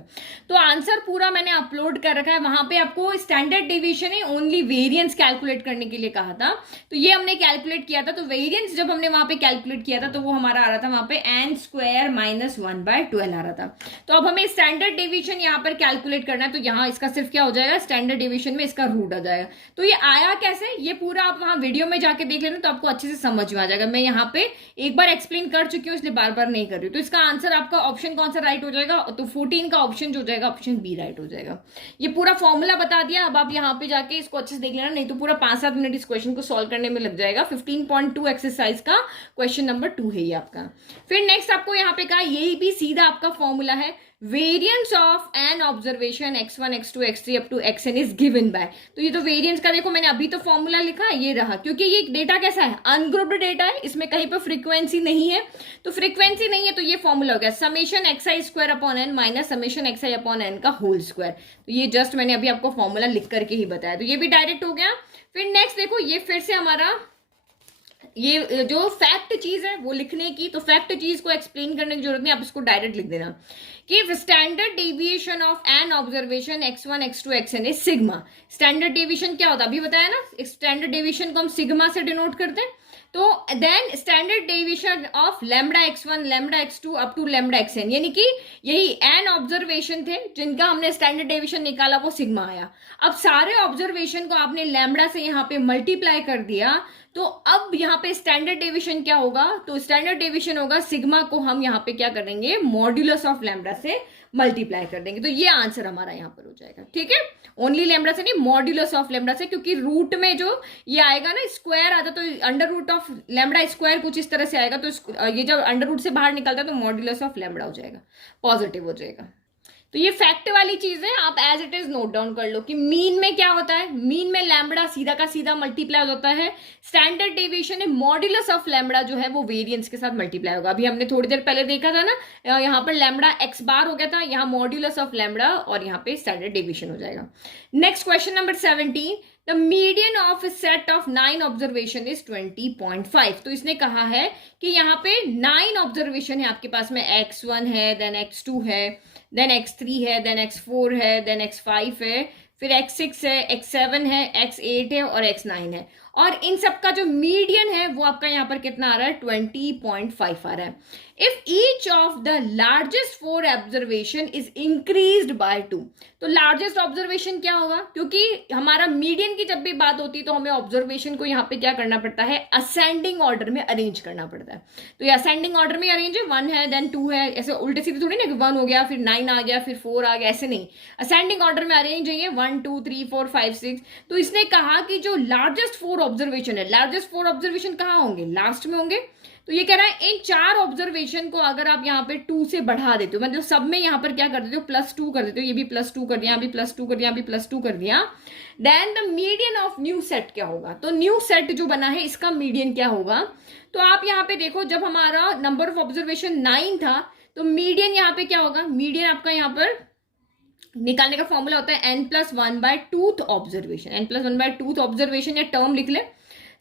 तो आंसर पूरा मैंने अपलोड कर रखा है, वहां पे आपको स्टैंडर्ड डेविएशन है ओनली वेरिएंस कैलकुलेट करने के लिए कहा था, तो ये हमने कैलकुलेट किया था। तो वेरिएंस जब हमने वहां पे कैलकुलेट किया था तो वो हमारा आ रहा था वहां पे n स्क्वायर माइनस 1/12 आ रहा था। तो अब हमें स्टैंडर्ड डेविएशन यहाँ पर कैलकुलेट करना है, तो यहाँ इसका सिर्फ क्या हो जाएगा, स्टैंडर्ड डेविएशन में इसका रूट आ जाएगा। तो ये आया कैसे, ये पूरा आप वहां वीडियो में जाके देख लेना तो आपको अच्छे से समझ में आ जाएगा। मैं यहाँ पे एक बार एक्सप्लेन कर चुकी हूँ इसलिए बार बार नहीं कर रही हूँ। तो इसका आंसर आपका ऑप्शन कौन सा राइट हो जाएगा, तो 14 का ऑप्शन जो हो जाएगा ऑप्शन बी राइट हो जाएगा। ये पूरा फॉर्मूला बता दिया, अब आप यहाँ पे जाके इसको अच्छे से देख लेना, नहीं तो पूरा 5-7 मिनट इस क्वेश्चन को सॉल्व करने में लग जाएगा। 15.2 एक्सरसाइज का क्वेश्चन नंबर 2 है ये आपका। फिर नेक्स्ट आपको यहाँ पे कहा, यही भी सीधा आपका फॉर्मूला है, variance of n observation x1 x2 x3 up to xn is given by. तो ये तो वेरिएंस का देखो मैंने अभी तो फॉर्मूला लिखा है, ये रहा, क्योंकि ये डेटा कैसा है, अनग्रुप्ड डेटा है, इसमें कहीं पर फ्रीक्वेंसी नहीं है, तो फ्रीक्वेंसी नहीं है तो ये फॉर्मूला हो गया summation xi square upon n minus summation xi upon n का होल स्क्वायर। तो ये जस्ट मैंने अभी आपको फॉर्मूला लिख करके ही बताया, तो ये भी डायरेक्ट हो गया। फिर नेक्स्ट देखो, ये फिर से हमारा ये जो फैक्ट चीज है वो लिखने की, तो फैक्ट चीज को एक्सप्लेन करने की जरूरत नहीं, आप इसको डायरेक्ट लिख देना कि standard deviation of n observation x1 x2 xn is sigma. Standard deviation क्या होता है अभी बताया ना, स्टैंडर्ड डेविएशन को हम सिग्मा से डिनोट करते हैं। तो then standard deviation of lambda x1 lambda x2 up to lambda xn, यानी कि यही एन ऑब्जर्वेशन थे जिनका हमने स्टैंडर्ड डेविएशन निकाला वो सिग्मा आया। अब सारे ऑब्जर्वेशन को आपने लैम्डा से यहाँ पे मल्टीप्लाई कर दिया, तो अब यहाँ पे स्टैंडर्ड डेविएशन क्या होगा, तो स्टैंडर्ड डेविएशन होगा सिग्मा को हम यहाँ पे क्या करेंगे, मॉड्यूलस ऑफ लैम्डा से मल्टीप्लाई कर देंगे। तो ये आंसर हमारा यहाँ पर हो जाएगा, ठीक है, ओनली लैम्डा से नहीं, मॉड्यूलस ऑफ लैम्डा से, क्योंकि रूट में जो ये आएगा ना स्क्वायर आता तो under root of lambda square कुछ इस तरह से आएगा, तो ये जब अंडर रूट से बाहर निकलता है तो मॉड्यूलस ऑफ लैम्डा हो जाएगा, पॉजिटिव हो जाएगा। तो ये फैक्ट वाली चीज है, आप as it is note down कर लो कि मीन में क्या होता है, मीन में लैम्बडा सीधा का सीधा मल्टीप्लाई होता है, स्टैंडर्ड डेविएशन है मॉड्यूलस ऑफ लैम्बडा जो है वो वेरिएंस के साथ मल्टीप्लाई होगा। अभी हमने थोड़ी देर पहले देखा था ना, यहाँ पर लैम्बडा एक्स बार हो गया था, यहाँ मॉड्यूलस ऑफ लैम्बडा और यहाँ पे स्टैंडर्ड डेविएशन हो जाएगा। Next question number 17, the median of set of 9 observation is 20.5। तो इसने कहा है कि यहाँ पे 9 ऑब्जर्वेशन है आपके पास में, x1 है, देन x2 है, देन x3 है, देन x4 है, देन x5 है, फिर x6 है, x7 है, x8 है और x9 है, और इन सब का जो मीडियन है वो आपका यहाँ पर कितना आ रहा है, 20.5 आ रहा है। If each of the largest 4 observation is increased by 2, तो लार्जेस्ट ऑब्जर्वेशन क्या होगा, क्योंकि हमारा मीडियन की जब भी बात होती है तो हमें ऑब्जर्वेशन को यहाँ पे क्या करना पड़ता है, असेंडिंग ऑर्डर में अरेंज करना पड़ता है। तो ये असेंडिंग ऑर्डर में अरेंज है, 1 है देन 2 है, ऐसे उल्टे सीधे थोड़ी ना कि 1 हो गया फिर 9 आ गया फिर 4 आ गया, ऐसे नहीं, असेंडिंग ऑर्डर में अरेंज है 1 2 3 4 5 6। तो इसने कहा कि जो लार्जेस्ट 4 ऑब्जर्वेशन है, लार्जेस्ट 4 ऑब्जर्वेशन कहाँ होंगे, लास्ट में होंगे। तो ये कह रहा है इन 4 ऑब्जर्वेशन को अगर आप यहाँ पे 2 से बढ़ा देते हो, मतलब सब में यहाँ पर क्या कर देते हो, +2 कर देते हो, ये भी +2 कर दिया, यहाँ भी +2 कर दिया, यहाँ भी +2 कर दिया, then the median of new set क्या होगा, तो न्यू सेट जो बना है इसका मीडियन क्या होगा। तो आप यहाँ पे देखो, जब हमारा नंबर ऑफ ऑब्जर्वेशन 9 था तो मीडियन यहाँ पे क्या होगा, मीडियन आपका यहाँ पर निकालने का फॉर्मूला होता है n+1/2th ऑब्जर्वेशन, n+1/2th ऑब्जर्वेशन या टर्म लिख ले।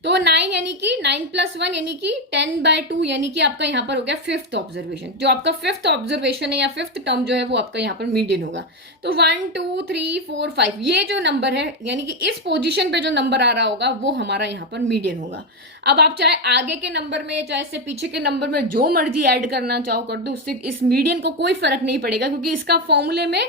तो 9 यानी कि 9+1 यानी कि 10/2 यानी कि आपका यहाँ पर हो गया 5th ऑब्जर्वेशन, जो आपका 5th ऑब्जर्वेशन है या 5th टर्म जो है वो आपका यहाँ पर मीडियन होगा। तो 1 2 3 4 5 ये जो नंबर है, यानी कि इस पोजीशन पे जो नंबर आ रहा होगा वो हमारा यहाँ पर मीडियन होगा। अब आप चाहे आगे के नंबर में चाहे इससे पीछे के नंबर में जो मर्जी ऐड करना चाहो कर दो, उससे इस मीडियन को कोई फर्क नहीं पड़ेगा, क्योंकि इसका फॉर्मूले में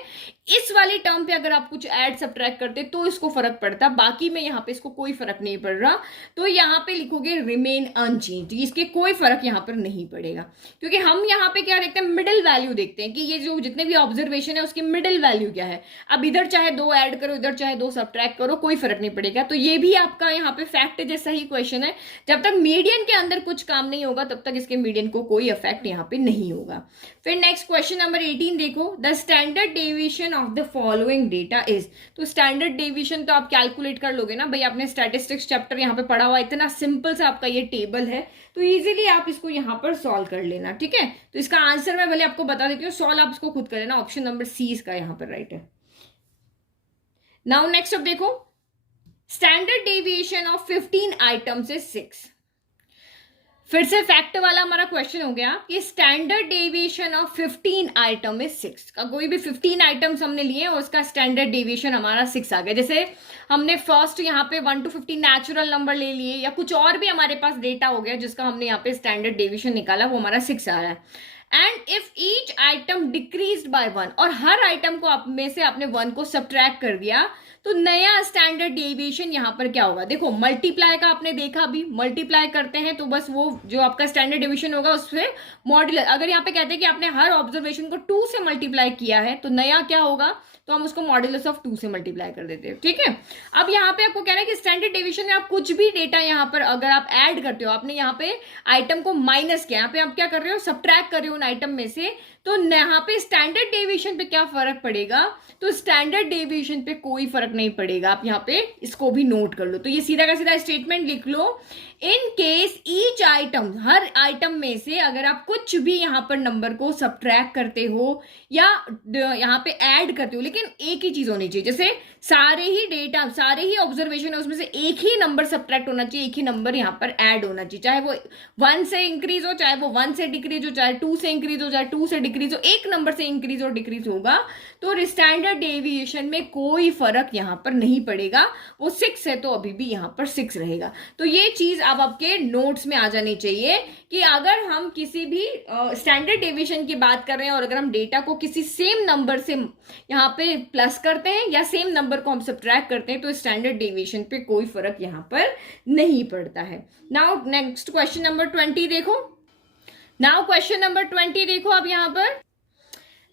इस वाली टर्म पे अगर आप कुछ ऐड सब्ट्रैक्ट करते तो इसको फर्क पड़ता, बाकी में यहाँ पे इसको कोई फर्क नहीं पड़ रहा। तो यहाँ पे लिखोगे रिमेन अनचेंज्ड, इसके कोई फर्क यहाँ पर नहीं पड़ेगा, क्योंकि हम यहाँ पे क्या देखते हैं, मिडिल वैल्यू देखते हैं कि ये जो जितने भी ऑब्जर्वेशन है उसकी मिडिल वैल्यू क्या है। अब इधर चाहे 2 ऐड करो, इधर चाहे 2 सब्ट्रैक्ट करो, कोई फर्क नहीं पड़ेगा। तो ये भी आपका यहाँ पे फैक्ट जैसा ही क्वेश्चन है, जब तक मीडियन के अंदर कुछ काम नहीं होगा तब तक इसके मीडियन को कोई इफेक्ट यहाँ पे नहीं होगा। फिर नेक्स्ट क्वेश्चन नंबर 18 देखो, the standard deviation of the following data is. तो स्टैंडर्ड डेविएशन तो आप कैलकुलेट कर लोगे ना भाई, आपने स्टैटिस्टिक्स चैप्टर यहाँ पे पढ़ा हुआ, इतना सिंपल सा आपका ये टेबल है, तो इजीली आप इसको यहाँ पर सॉल्व कर लेना, ठीक है। तो इसका आंसर मैं भले आपको बता देती हूँ, सॉल्व आप इसको खुद कर लेना, ऑप्शन नंबर सी इसका यहाँ पर राइट है। नाउ नेक्स्ट अब देखो, standard deviation of 15 items is 6। फिर से फैक्ट वाला हमारा क्वेश्चन हो गया कि standard deviation of 15 item is 6 का, कोई भी 15 आइटम्स हमने लिए और उसका स्टैंडर्ड डेविएशन हमारा 6 आ गया। जैसे हमने फर्स्ट यहाँ पे 1 to 15 नेचुरल नंबर ले लिए, या कुछ और भी हमारे पास डेटा हो गया जिसका हमने यहाँ पे स्टैंडर्ड डेविएशन निकाला, वो हमारा 6 आ रहा है। And if each item decreased bye 1, और हर आइटम को आप में से आपने 1 को सब्ट्रैक्ट कर दिया, तो नया स्टैंडर्ड डेविएशन यहाँ पर क्या होगा। देखो मल्टीप्लाई का आपने देखा, अभी मल्टीप्लाई करते हैं तो बस वो जो आपका स्टैंडर्ड डेविएशन होगा उससे मॉड्यूलर, अगर यहाँ पे कहते हैं कि आपने हर ऑब्जर्वेशन को 2 से मल्टीप्लाई किया है तो नया क्या होगा, तो हम उसको मॉड्यूलस ऑफ 2 से मल्टीप्लाई कर देते हैं, ठीक है। अब यहाँ पे आपको कह रहा है कि स्टैंडर्ड डेविएशन में आप कुछ भी डेटा यहाँ पर अगर आप ऐड करते हो, आपने यहाँ पे आइटम को माइनस किया, यहाँ पे आप क्या कर रहे हो, सब्ट्रैक्ट कर रहे हो उन आइटम में से, तो यहाँ पे स्टैंडर्ड डेविएशन पे क्या फर्क पड़ेगा, तो स्टैंडर्ड डेविएशन पे कोई फर्क नहीं पड़ेगा। आप यहाँ पे इसको भी नोट कर लो, तो ये सीधा का सीधा स्टेटमेंट लिख लो, इन केस ईच आइटम, हर आइटम में से अगर आप कुछ भी यहाँ पर नंबर को सब्ट्रैक्ट करते हो या यहाँ पे ऐड करते हो, लेकिन एक ही चीज होनी चाहिए, जैसे सारे ही डेटा, सारे ही ऑब्जर्वेशन है उसमें से एक ही नंबर सब्ट्रैक्ट होना चाहिए, एक ही नंबर यहाँ पर ऐड होना चाहिए, चाहे वो 1 से इंक्रीज हो, चाहे वो 1 से डिक्रीज हो, चाहे 2 से इंक्रीज हो, चाहे 2 से डिक्रीज हो, एक नंबर से इंक्रीज और डिक्रीज होगा तो स्टैंडर्ड डेविएशन में कोई फर्क यहाँ पर नहीं पड़ेगा। वो 6 है तो अभी भी यहाँ पर 6 रहेगा। तो ये चीज अब आपके नोट्स में आ जानी चाहिए कि अगर हम किसी भी स्टैंडर्ड डेविएशन की बात कर रहे हैं और अगर हम डेटा को किसी सेम नंबर से यहाँ पे प्लस करते हैं या सेम नंबर को हम सब्ट्रैक्ट करते हैं तो स्टैंडर्ड डेविएशन पे कोई फर्क यहाँ पर नहीं पड़ता है। नाउ नेक्स्ट क्वेश्चन नंबर 20 देखो, नाउ क्वेश्चन नंबर 20 देखो अब यहाँ पर,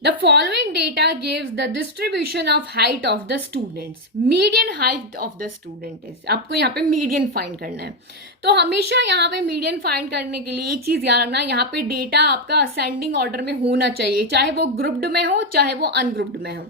the following data gives the distribution of height of the students, median height of the student is, आपको यहाँ पे मीडियन फाइंड करना है। तो हमेशा यहाँ पे मीडियन फाइंड करने के लिए एक चीज याद रखना, यहाँ पे डेटा आपका असेंडिंग ऑर्डर में होना चाहिए, चाहे वो ग्रुप्ड में हो चाहे वो अनग्रुप्ड में हो।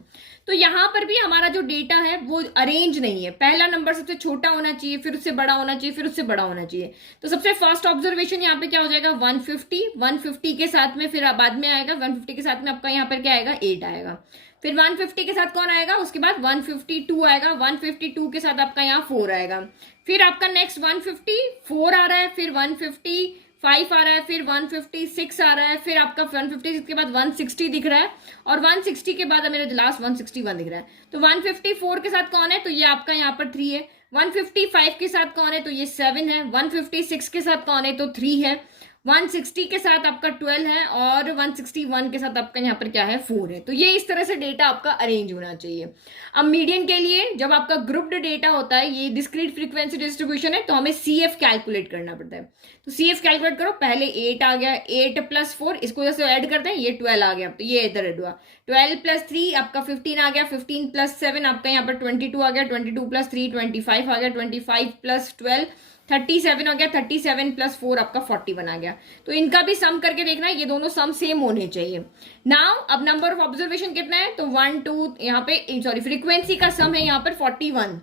तो यहाँ पर भी हमारा जो डेटा है वो अरेंज नहीं है, पहला नंबर सबसे छोटा होना चाहिए, फिर उससे बड़ा होना चाहिए, फिर उससे बड़ा होना चाहिए। तो सबसे फर्स्ट ऑब्जर्वेशन यहाँ पे क्या हो जाएगा 150 के साथ में, फिर बाद में आएगा 150 के साथ में आपका यहाँ पर क्या आएगा 8 आएगा, फिर 150 के साथ कौन आएगा, उसके बाद 152 आएगा, 152 के साथ आपका यहाँ 4 आएगा, फिर आपका नेक्स्ट 154 आ रहा है, फिर 155 आ रहा है, फिर 156 आ रहा है, फिर आपका 156 के बाद 160 दिख रहा है, और 160 के बाद मेरे लास्ट 161 दिख रहा है। तो 154 के साथ कौन है, तो ये आपका यहाँ पर 3 है, 155 के साथ कौन है, तो ये 7 है, 156 के साथ कौन है, तो 3 है, 160 के साथ आपका 12 है, और 161 के साथ आपका यहाँ पर क्या है 4 है। तो ये इस तरह से डेटा आपका अरेंज होना चाहिए। अब मीडियन के लिए जब आपका ग्रुप्ड डेटा होता है, ये डिस्क्रीट फ्रीक्वेंसी डिस्ट्रीब्यूशन है, तो हमें CF कैलकुलेट करना पड़ता है। तो CF कैलकुलेट करो, पहले 8 आ गया, 8 + 4, इसको जैसे ऐड करते हैं ये 12 आ गया, तो ये इधर ऐड हुआ, 12 + 3 आपका 15 आ गया, 15 + 7 आपका यहाँ पर 22 आ गया, 22 + 3 25 आ गया, 25 + 12 37 हो गया, 37 + 4 आपका 41 आ गया। तो इनका भी सम करके देखना है, ये दोनों सम सेम होने चाहिए। नाउ अब नंबर ऑफ ऑब्जर्वेशन कितना है, तो 1 2 यहाँ पे सॉरी फ्रीक्वेंसी का सम है यहाँ पर 41,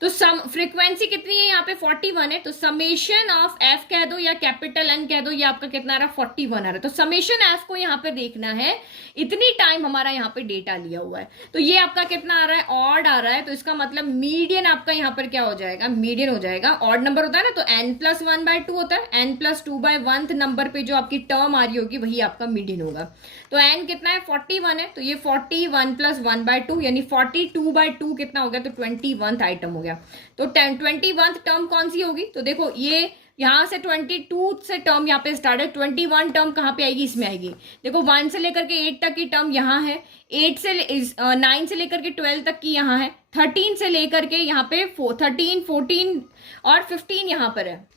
तो सम फ्रीक्वेंसी कितनी है यहाँ पे 41 है, तो समेशन ऑफ एफ कह दो या कैपिटल एन कह दो, ये आपका कितना आ रहा है 41 आ रहा है। तो समेशन एफ को यहाँ पे देखना है, इतनी टाइम हमारा यहाँ पे डेटा लिया हुआ है, तो ये आपका कितना आ रहा है ऑड आ रहा है, तो इसका मतलब मीडियन आपका यहाँ पर क्या हो जाएगा, मीडियन हो जाएगा। ऑड नंबर होता है ना, तो n+1/2 होता है, n+2/1 नंबर पे जो आपकी टर्म आ रही होगी वही आपका मीडियन होगा। तो n कितना है 41 है, तो ये 41 + 1/2 यानी 42/2 कितना हो गया, तो 21th आइटम हो गया। तो 21th टर्म कौन सी होगी, तो देखो ये यहां से 22 से टर्म यहाँ पे स्टार्ट है, 21 टर्म कहाँ पे आएगी, इसमें आएगी। देखो 1 से लेकर के 8 तक की टर्म यहाँ है, 9 से लेकर के 12 तक की यहाँ है, 13 से लेकर के यहाँ पे 13 14 और 15 यहाँ पर है,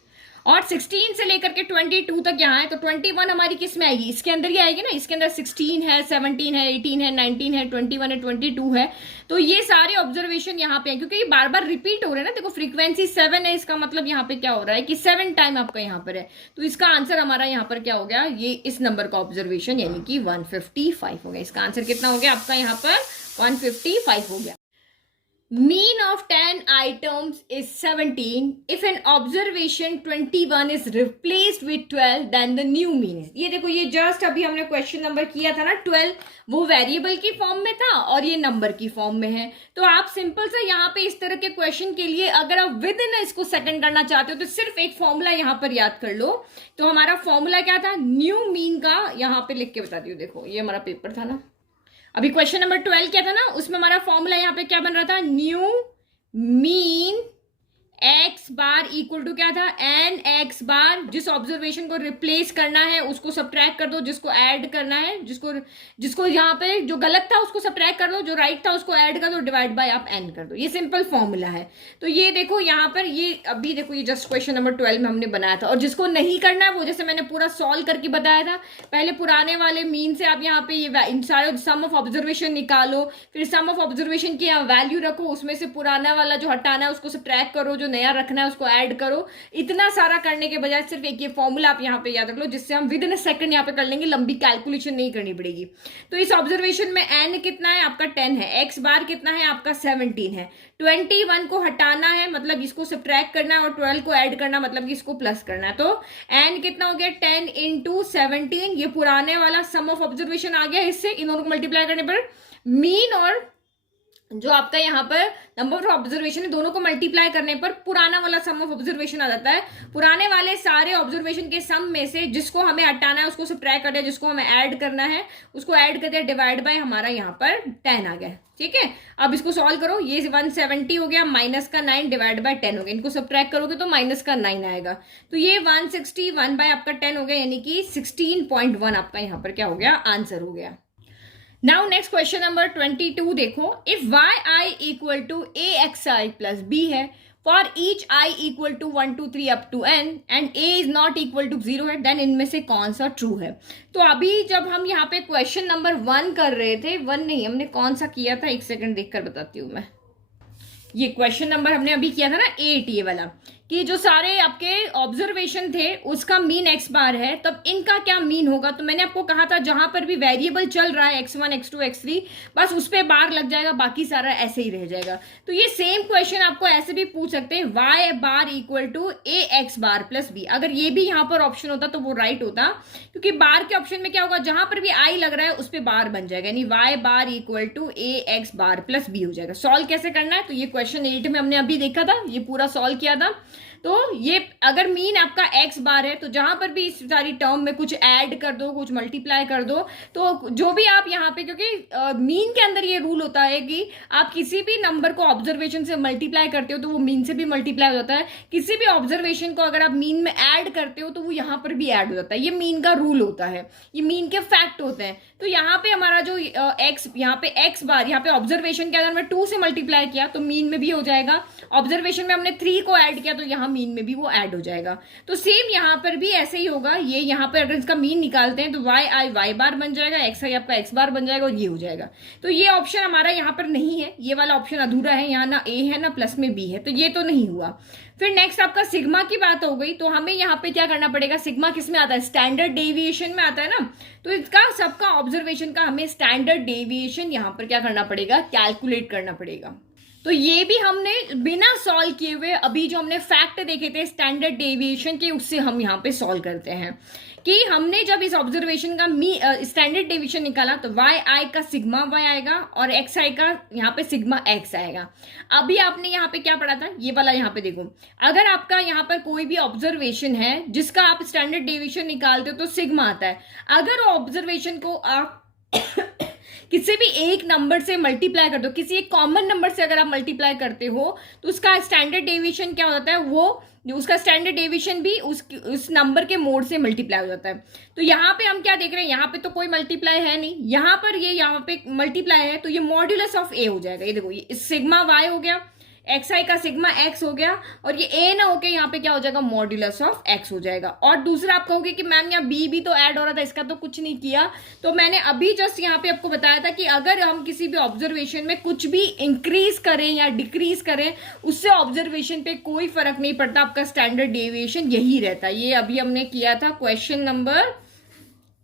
और 16 से लेकर के 22 तक यहाँ है। तो 21 हमारी किस में आएगी, इसके अंदर ही आएगी ना, इसके अंदर 16 है, 17 है, 18 है, 19 है, 21 है, 22 है। तो ये सारे ऑब्जर्वेशन यहाँ पे है, क्योंकि ये बार बार रिपीट हो रहे हैं ना। देखो फ्रीक्वेंसी 7 है, इसका मतलब यहाँ पे क्या हो रहा है कि 7 टाइम आपका यहाँ पर है, तो इसका आंसर हमारा यहाँ पर क्या हो गया, ये इस नंबर का ऑब्जर्वेशन यानी कि 155 हो गया। इसका आंसर कितना हो गया आपका यहाँ पर 155 हो गया। Mean of 10 items is 17. If an observation 21 is replaced with 12, then the new mean is. ये देखो, ये जस्ट अभी हमने क्वेश्चन नंबर किया था ना 12, वो वेरिएबल की फॉर्म में था और ये नंबर की फॉर्म में है। तो आप सिंपल सा यहाँ पे इस तरह के क्वेश्चन के लिए अगर आप विद इन इसको सेकंड करना चाहते हो तो सिर्फ एक फॉर्मूला यहाँ पर याद कर लो। तो हमारा फॉर्मूला क्या था, न्यू मीन का, यहाँ पे लिख के बताती हूँ। देखो ये हमारा पेपर था ना, अभी क्वेश्चन नंबर 12 क्या था ना, उसमें हमारा फॉर्मूला यहाँ पे क्या बन रहा था, new mean x bar equal to क्या था, एन एक्स बार। जिस ऑब्जर्वेशन को रिप्लेस करना है उसको सब्ट्रैक्ट कर दो, जिसको ऐड करना है, जिसको यहाँ पे जो गलत था उसको सब्ट्रैक्ट कर दो, जो राइट था उसको ऐड कर दो, डिवाइड बाय आप n कर दो। ये सिंपल फॉर्मूला है। तो ये देखो यहाँ पर, ये अभी देखो ये जस्ट क्वेश्चन नंबर 12 में हमने बनाया था। और जिसको नहीं करना है वो जैसे मैंने पूरा सॉल्व करके बताया था, पहले पुराने वाले मीन से आप यहाँ पे ये इन सारे सम ऑफ ऑब्जर्वेशन निकालो, फिर सम ऑफ ऑब्जर्वेशन की यहाँ वैल्यू रखो, उसमें से पुराना वाला जो हटाना है उसको सब्ट्रैक्ट करो, जो नया रखना है उसको ऐड करो। इतना सारा करने के बजाय सिर्फ एक ये फॉर्मूला आप यहाँ पे याद रख लो, जिससे हम विद इन अ सेकंड यहाँ पे कर लेंगे, लंबी कैलकुलेशन नहीं करनी पड़ेगी। तो इस ऑब्जर्वेशन में n कितना है आपका 10 है, x बार कितना है आपका 17 है, 21 को हटाना है मतलब इसको सब्ट्रैक्ट करना है, और 12 को ऐड करना मतलब कि इसको प्लस करना है। तो n कितना हो गया 10 × 17, ये पुराने वाला सम ऑफ ऑब्जर्वेशन आ गया। इससे इन दोनों को मल्टीप्लाई करने पर मीन और जो आपका यहाँ पर नंबर ऑफ ऑब्जर्वेशन है, दोनों को मल्टीप्लाई करने पर पुराना वाला सम ऑफ ऑब्जर्वेशन आ जाता है। पुराने वाले सारे ऑब्जर्वेशन के सम में से जिसको हमें हटाना है उसको सब्ट्रैक्ट करना है, जिसको हमें ऐड करना है उसको ऐड करते हैं, डिवाइड बाय हमारा यहाँ पर 10 आ गया। ठीक है, अब इसको सॉल्व करो, ये 170 हो गया, माइनस का 9 डिवाइड बाय 10 हो गया, इनको सब्ट्रैक्ट करोगे तो माइनस का 9 आएगा। तो ये 161 बाय आपका 10 हो गया, यानी कि 16.1 आपका यहाँ पर क्या हो गया, आंसर हो गया। नाउ नेक्स्ट क्वेश्चन नंबर 22 देखो, if y i equal to axi plus b है, for each i equal to 1 2 3 up to n and a is not equal to 0 है, देन इनमें से कौन सा ट्रू है। तो अभी जब हम यहाँ पे क्वेश्चन नंबर 1 कर रहे थे, 1 नहीं, हमने कौन सा किया था, एक सेकंड देखकर बताती हूँ मैं। ये क्वेश्चन नंबर हमने अभी किया था ना 8, ये वाला, कि जो सारे आपके ऑब्जर्वेशन थे उसका मीन x बार है, तब इनका क्या मीन होगा। तो मैंने आपको कहा था जहां पर भी वेरिएबल चल रहा है x1 x2 x3, बस उस पर बार लग जाएगा, बाकी सारा ऐसे ही रह जाएगा। तो ये सेम क्वेश्चन आपको ऐसे भी पूछ सकते हैं, y bar equal to a x bar plus b. अगर ये भी यहाँ पर ऑप्शन होता तो वो राइट होता, क्योंकि बार के ऑप्शन में क्या होगा, जहां पर भी आई लग रहा है उस पर बार बन जाएगा, यानी y bar equal to a x bar plus b हो जाएगा। सॉल्व कैसे करना है, तो ये क्वेश्चन 8 में हमने अभी देखा था, ये पूरा सॉल्व किया था। तो ये अगर मीन आपका x बार है तो जहां पर भी इस सारी टर्म में कुछ ऐड कर दो, कुछ मल्टीप्लाई कर दो, तो जो भी आप यहाँ पे, क्योंकि मीन के अंदर ये रूल होता है कि आप किसी भी नंबर को ऑब्जर्वेशन से मल्टीप्लाई करते हो तो वो मीन से भी मल्टीप्लाई हो जाता है। किसी भी ऑब्जर्वेशन को अगर आप मीन में ऐड करते हो तो वो यहाँ पर भी ऐड हो जाता है। ये मीन का रूल होता है, ये मीन के फैक्ट होते हैं। तो यहाँ पे हमारा जो x, यहाँ पे x बार, यहाँ पे ऑब्जर्वेशन के अगर मैं 2 से मल्टीप्लाई किया तो मीन में भी हो जाएगा, ऑब्जर्वेशन में हमने 3 को ऐड किया तो यहाँ मीन में भी वो ऐड हो जाएगा। तो सेम यहाँ पर भी ऐसे ही होगा। ये यहाँ पर अगर इसका मीन निकालते हैं तो वाई आई वाई बार बन जाएगा, एक्स आई आपका एक्स बार बन जाएगा और ये हो जाएगा। तो ये ऑप्शन हमारा यहाँ पर नहीं है, ये वाला ऑप्शन अधूरा है, यहाँ ना ए है ना प्लस में बी है, तो ये तो नहीं हुआ। फिर नेक्स्ट आपका सिग्मा की बात हो गई, तो हमें यहाँ पे क्या करना पड़ेगा, सिग्मा किस में आता है, स्टैंडर्ड डेविएशन में आता है ना। तो इसका सबका ऑब्जर्वेशन का हमें स्टैंडर्ड डेविएशन यहाँ पर क्या करना पड़ेगा, कैलकुलेट करना पड़ेगा। तो ये भी हमने बिना सॉल्व किए हुए, अभी जो हमने फैक्ट देखे थे स्टैंडर्ड डेविएशन के, उससे हम यहाँ पे सॉल्व करते हैं कि हमने जब इस ऑब्जर्वेशन का स्टैंडर्ड डेविएशन निकाला तो वाई आई का सिग्मा वाई आएगा और एक्स आई का यहाँ पे सिग्मा एक्स आएगा। अभी आपने यहाँ पे क्या पढ़ा था, ये वाला यहाँ पे देखो, अगर आपका यहाँ पर कोई भी ऑब्जर्वेशन है जिसका आप स्टैंडर्ड डेविएशन निकालते हो तो सिग्मा आता है। अगर ऑब्जर्वेशन को आप किसी भी एक नंबर से मल्टीप्लाई कर दो, किसी एक कॉमन नंबर से अगर आप मल्टीप्लाई करते हो तो उसका स्टैंडर्ड डेविएशन क्या हो जाता है, वो उसका स्टैंडर्ड डेविएशन भी उस नंबर के मोड से मल्टीप्लाई हो जाता है। तो यहाँ पे हम क्या देख रहे हैं, यहाँ पे तो कोई मल्टीप्लाई है नहीं, यहाँ पर ये यहाँ पे मल्टीप्लाई है, तो ये मॉड्यूलस ऑफ ए हो जाएगा। ये देखो, ये सिग्मा वाई हो गया, एक्स आई का सिग्मा एक्स हो गया, और ये ए ना होके यहाँ पे क्या हो जाएगा, मॉड्यूलस ऑफ एक्स हो जाएगा। और दूसरा आप कहोगे कि मैम यहाँ बी भी तो ऐड हो रहा था, इसका तो कुछ नहीं किया। तो मैंने अभी जस्ट यहाँ पे आपको बताया था कि अगर हम किसी भी ऑब्जर्वेशन में कुछ भी इंक्रीज करें या डिक्रीज करें, उससे ऑब्जर्वेशन पे कोई फर्क नहीं पड़ता, आपका स्टैंडर्ड डेविएशन यही रहता है। ये अभी हमने किया था क्वेश्चन नंबर,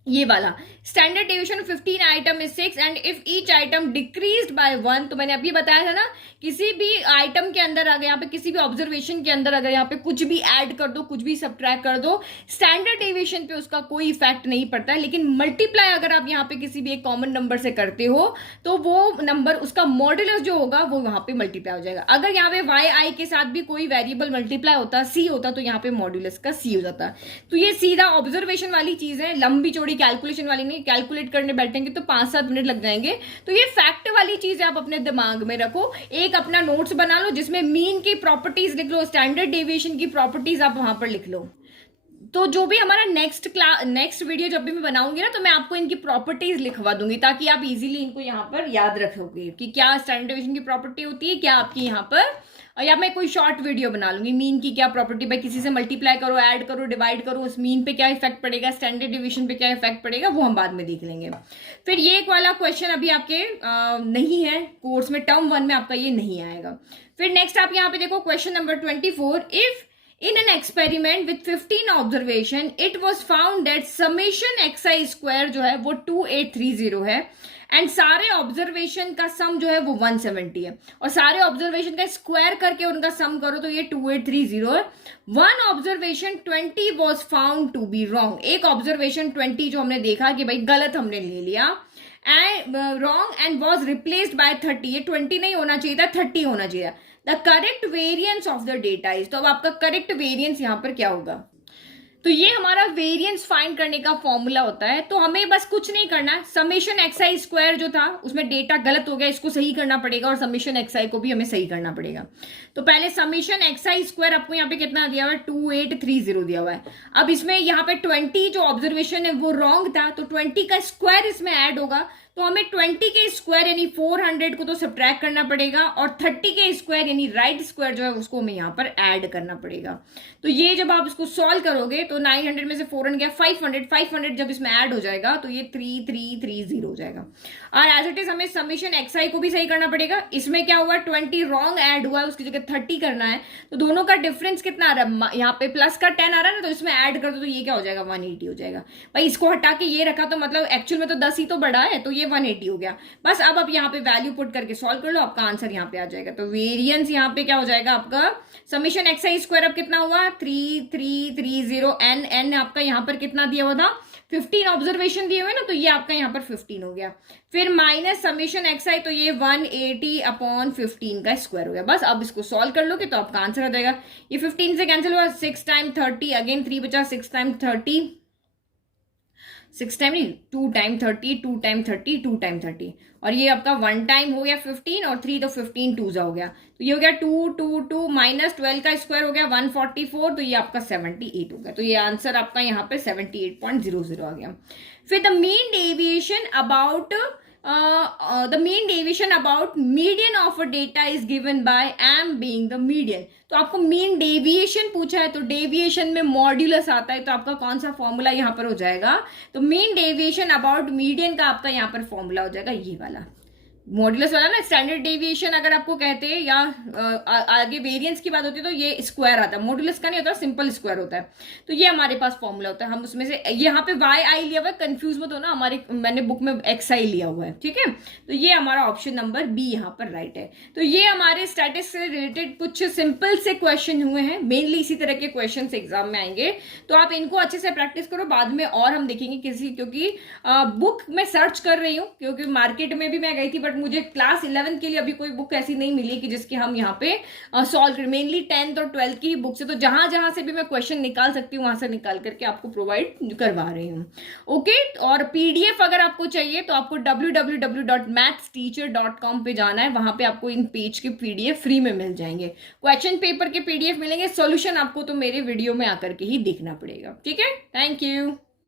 ये वाला standard deviation 15 item is 6 and if each item decreased bye 1। तो मैंने अभी बताया था ना, किसी भी आइटम के अंदर अगर यहाँ पे किसी भी ऑब्जर्वेशन के अंदर अगर यहाँ पे कुछ भी ऐड कर दो, कुछ भी सब्ट्रैक्ट कर दो, स्टैंडर्ड डेविएशन पे उसका कोई इफेक्ट नहीं पड़ता है। लेकिन मल्टीप्लाई अगर आप यहाँ पे किसी भी एक कॉमन नंबर से करते हो तो वो नंबर, उसका मॉड्यूलस जो होगा वो वहां पे मल्टीप्लाई हो जाएगा। अगर यहाँ पे वाई आई के साथ भी कोई वेरिएबल मल्टीप्लाई होता, सी होता, तो यहाँ पे मॉड्यूलस का सी हो जाता। तो ये सीधा ऑब्जर्वेशन वाली चीज है, लंबी चौड़ी कैलकुलेशन वाली नहीं। कैलकुलेट करने बैठेंगे तो 5-7 मिनट लग जाएंगे। तो ये फैक्ट वाली चीज आप अपने दिमाग में रखो, एक अपना नोट्स बना लो जिसमें मीन की प्रॉपर्टीज लिख लो, स्टैंडर्ड डेविएशन की प्रॉपर्टीज आप वहां पर लिख लो। तो जो भी हमारा नेक्स्ट वीडियो जब भी मैं बनाऊंगी ना, तो मैं आपको इनकी प्रॉपर्टीज लिखवा दूंगी ताकि आप इजीली इनको यहाँ पर याद रखोगे कि क्या स्टैंडर्ड डेविएशन की प्रॉपर्टी होती है, क्या आपकी यहाँ पर, या मैं कोई शॉर्ट वीडियो बना लूंगी मीन की क्या प्रॉपर्टी, भाई किसी से मल्टीप्लाई करो, ऐड करो, डिवाइड करो, उस मीन पे क्या इफेक्ट पड़ेगा, स्टैंडर्ड डेविएशन पे क्या इफेक्ट पड़ेगा, वो हम बाद में देख लेंगे। फिर ये एक वाला क्वेश्चन अभी आपके नहीं है कोर्स में, टर्म 1 में आपका ये नहीं आएगा। फिर नेक्स्ट आप यहाँ पे देखो question number 24, if in an experiment with 15 observation it was found that summation xi square जो है वो 2830 है एंड सारे ऑब्जर्वेशन का सम जो है वो 170 है, और सारे ऑब्जर्वेशन का स्क्वायर करके उनका सम करो तो ये 2830 है। One observation 20 was found to be wrong, एक ऑब्जर्वेशन 20 जो हमने देखा कि भाई गलत हमने ले लिया, and wrong and was replaced by 30, ये 20 नहीं होना चाहिए था, 30 होना चाहिए। The correct variance of the data is, तो अब आपका करेक्ट वेरियंस यहां पर क्या होगा, तो ये हमारा वेरिएंस फाइंड करने का फॉर्मूला होता है। तो हमें बस कुछ नहीं करना है, समेशन एक्सआई स्क्वायर जो था उसमें डेटा गलत हो गया, इसको सही करना पड़ेगा, और समेशन एक्सआई को भी हमें सही करना पड़ेगा। तो पहले समेशन एक्सआई स्क्वायर आपको यहाँ पे कितना दिया हुआ है, 2830 दिया हुआ है। अब इसमें यहाँ पे 20 जो ऑब्जर्वेशन है वो रॉन्ग था, तो 20 का स्क्वायर इसमें ऐड होगा, तो हमें 20 के स्क्वायर यानी 400 को तो सब्ट्रैक्ट करना पड़ेगा और 30 के स्क्वायर यानी राइट स्क्वायर जो है उसको हमें यहाँ पर ऐड करना पड़ेगा। तो ये जब आप इसको सॉल्व करोगे तो 900 में से 400 गया 500 जब इसमें ऐड हो जाएगा तो ये 3330 हो जाएगा। और एज इट इज हमें समीशन एक्सआई को भी सही करना पड़ेगा। इसमें क्या हुआ 20 रॉन्ग ऐड हुआ है, उसकी जगह 30 करना है, तो दोनों का डिफरेंस कितना आ रहा है, यहाँ पे प्लस का 10 आ रहा है ना, तो इसमें ऐड कर दो तो ये क्या हो जाएगा 180 हो जाएगा। भाई इसको हटा के ये रखा तो मतलब एक्चुअल में तो 10 ही तो बड़ा है, तो ये 180 हो गया। बस अब आप यहाँ पे वैल्यू पुट करके सॉल्व कर लो, आपका आंसर यहाँ पे आ जाएगा। तो वेरियंस यहाँ पे क्या हो जाएगा आपका समीशन एक्सआई स्क्वायर अब कितना हुआ 3330 एन आपका यहाँ पर कितना दिया हुआ था 15 ऑब्जर्वेशन दिए हुए ना, तो ये आपका यहाँ पर 15 हो गया। फिर माइनस समीशन एक्सआई, तो ये 180/15 का स्क्वायर हो गया। बस अब इसको सॉल्व कर लोगे तो आपका आंसर आ जाएगा। ये 15 से कैंसिल हुआ, 6 टाइम 30 अगेन 3 बचा, 6 टाइम 30 6 टाइम नहीं 2 टाइम 30 2 टाइम 30 2 टाइम 30 और ये आपका 1 टाइम हो गया 15 और 3 तो 15 2 जा हो गया, तो ये हो गया 2 2 2 माइनस 12 का स्क्वायर हो गया 144, तो ये आपका 78 हो गया। तो ये आंसर आपका यहाँ पे 78.00 आ गया। फिर the mean deviation about median of a data is given bye m being the median. तो आपको मीन डेविएशन पूछा है, तो डेविएशन में मॉड्यूलस आता है, तो आपका कौन सा फॉर्मूला यहाँ पर हो जाएगा, तो मीन डेविएशन अबाउट मीडियन का आपका यहाँ पर फॉर्मूला हो जाएगा ये वाला मॉड्यूलस वाला ना, स्टैंडर्ड डेविएशन अगर आपको कहते हैं या आगे वेरिएंस की बात होती है तो ये स्क्वायर आता है, मॉड्यूलस का नहीं होता, सिंपल स्क्वायर होता है। तो ये हमारे पास फॉर्मूला होता है, हम उसमें से यहाँ पे वाई आई लिया हुआ है, कंफ्यूज मत हो ना, मैंने बुक में एक्स आई लिया हुआ है, ठीक है। तो ये हमारा ऑप्शन नंबर बी यहाँ पर राइट है। तो ये हमारे स्टैटिस्टिक्स से रिलेटेड कुछ सिंपल से क्वेश्चन हुए हैं, मेनली इसी तरह के क्वेश्चन एग्जाम में आएंगे, तो आप इनको अच्छे से प्रैक्टिस करो। बाद में और हम देखेंगे किसी, क्योंकि बुक में सर्च कर रही हूँ, क्योंकि मार्केट में भी मैं गई थी, बट मुझे क्लास 11 के लिए अभी कोई बुक ऐसी नहीं मिली कि जिसकी हम यहाँ पे सॉल्व करें। मेनली 10th और 12th की ही बुक से, तो जहां जहां से भी मैं क्वेश्चन निकाल सकती हूँ वहां से निकाल करके आपको प्रोवाइड करवा रही हूँ। ओके, और पीडीएफ अगर आपको चाहिए तो आपको www.mathsteacher.com पे जाना है, वहां पे आपको इन पेज के पीडीएफ फ्री में मिल जाएंगे। क्वेश्चन पेपर के पीडीएफ मिलेंगे, सॉल्यूशन आपको तो मेरे वीडियो में आकर के ही देखना पड़ेगा। ठीक है, थैंक यू।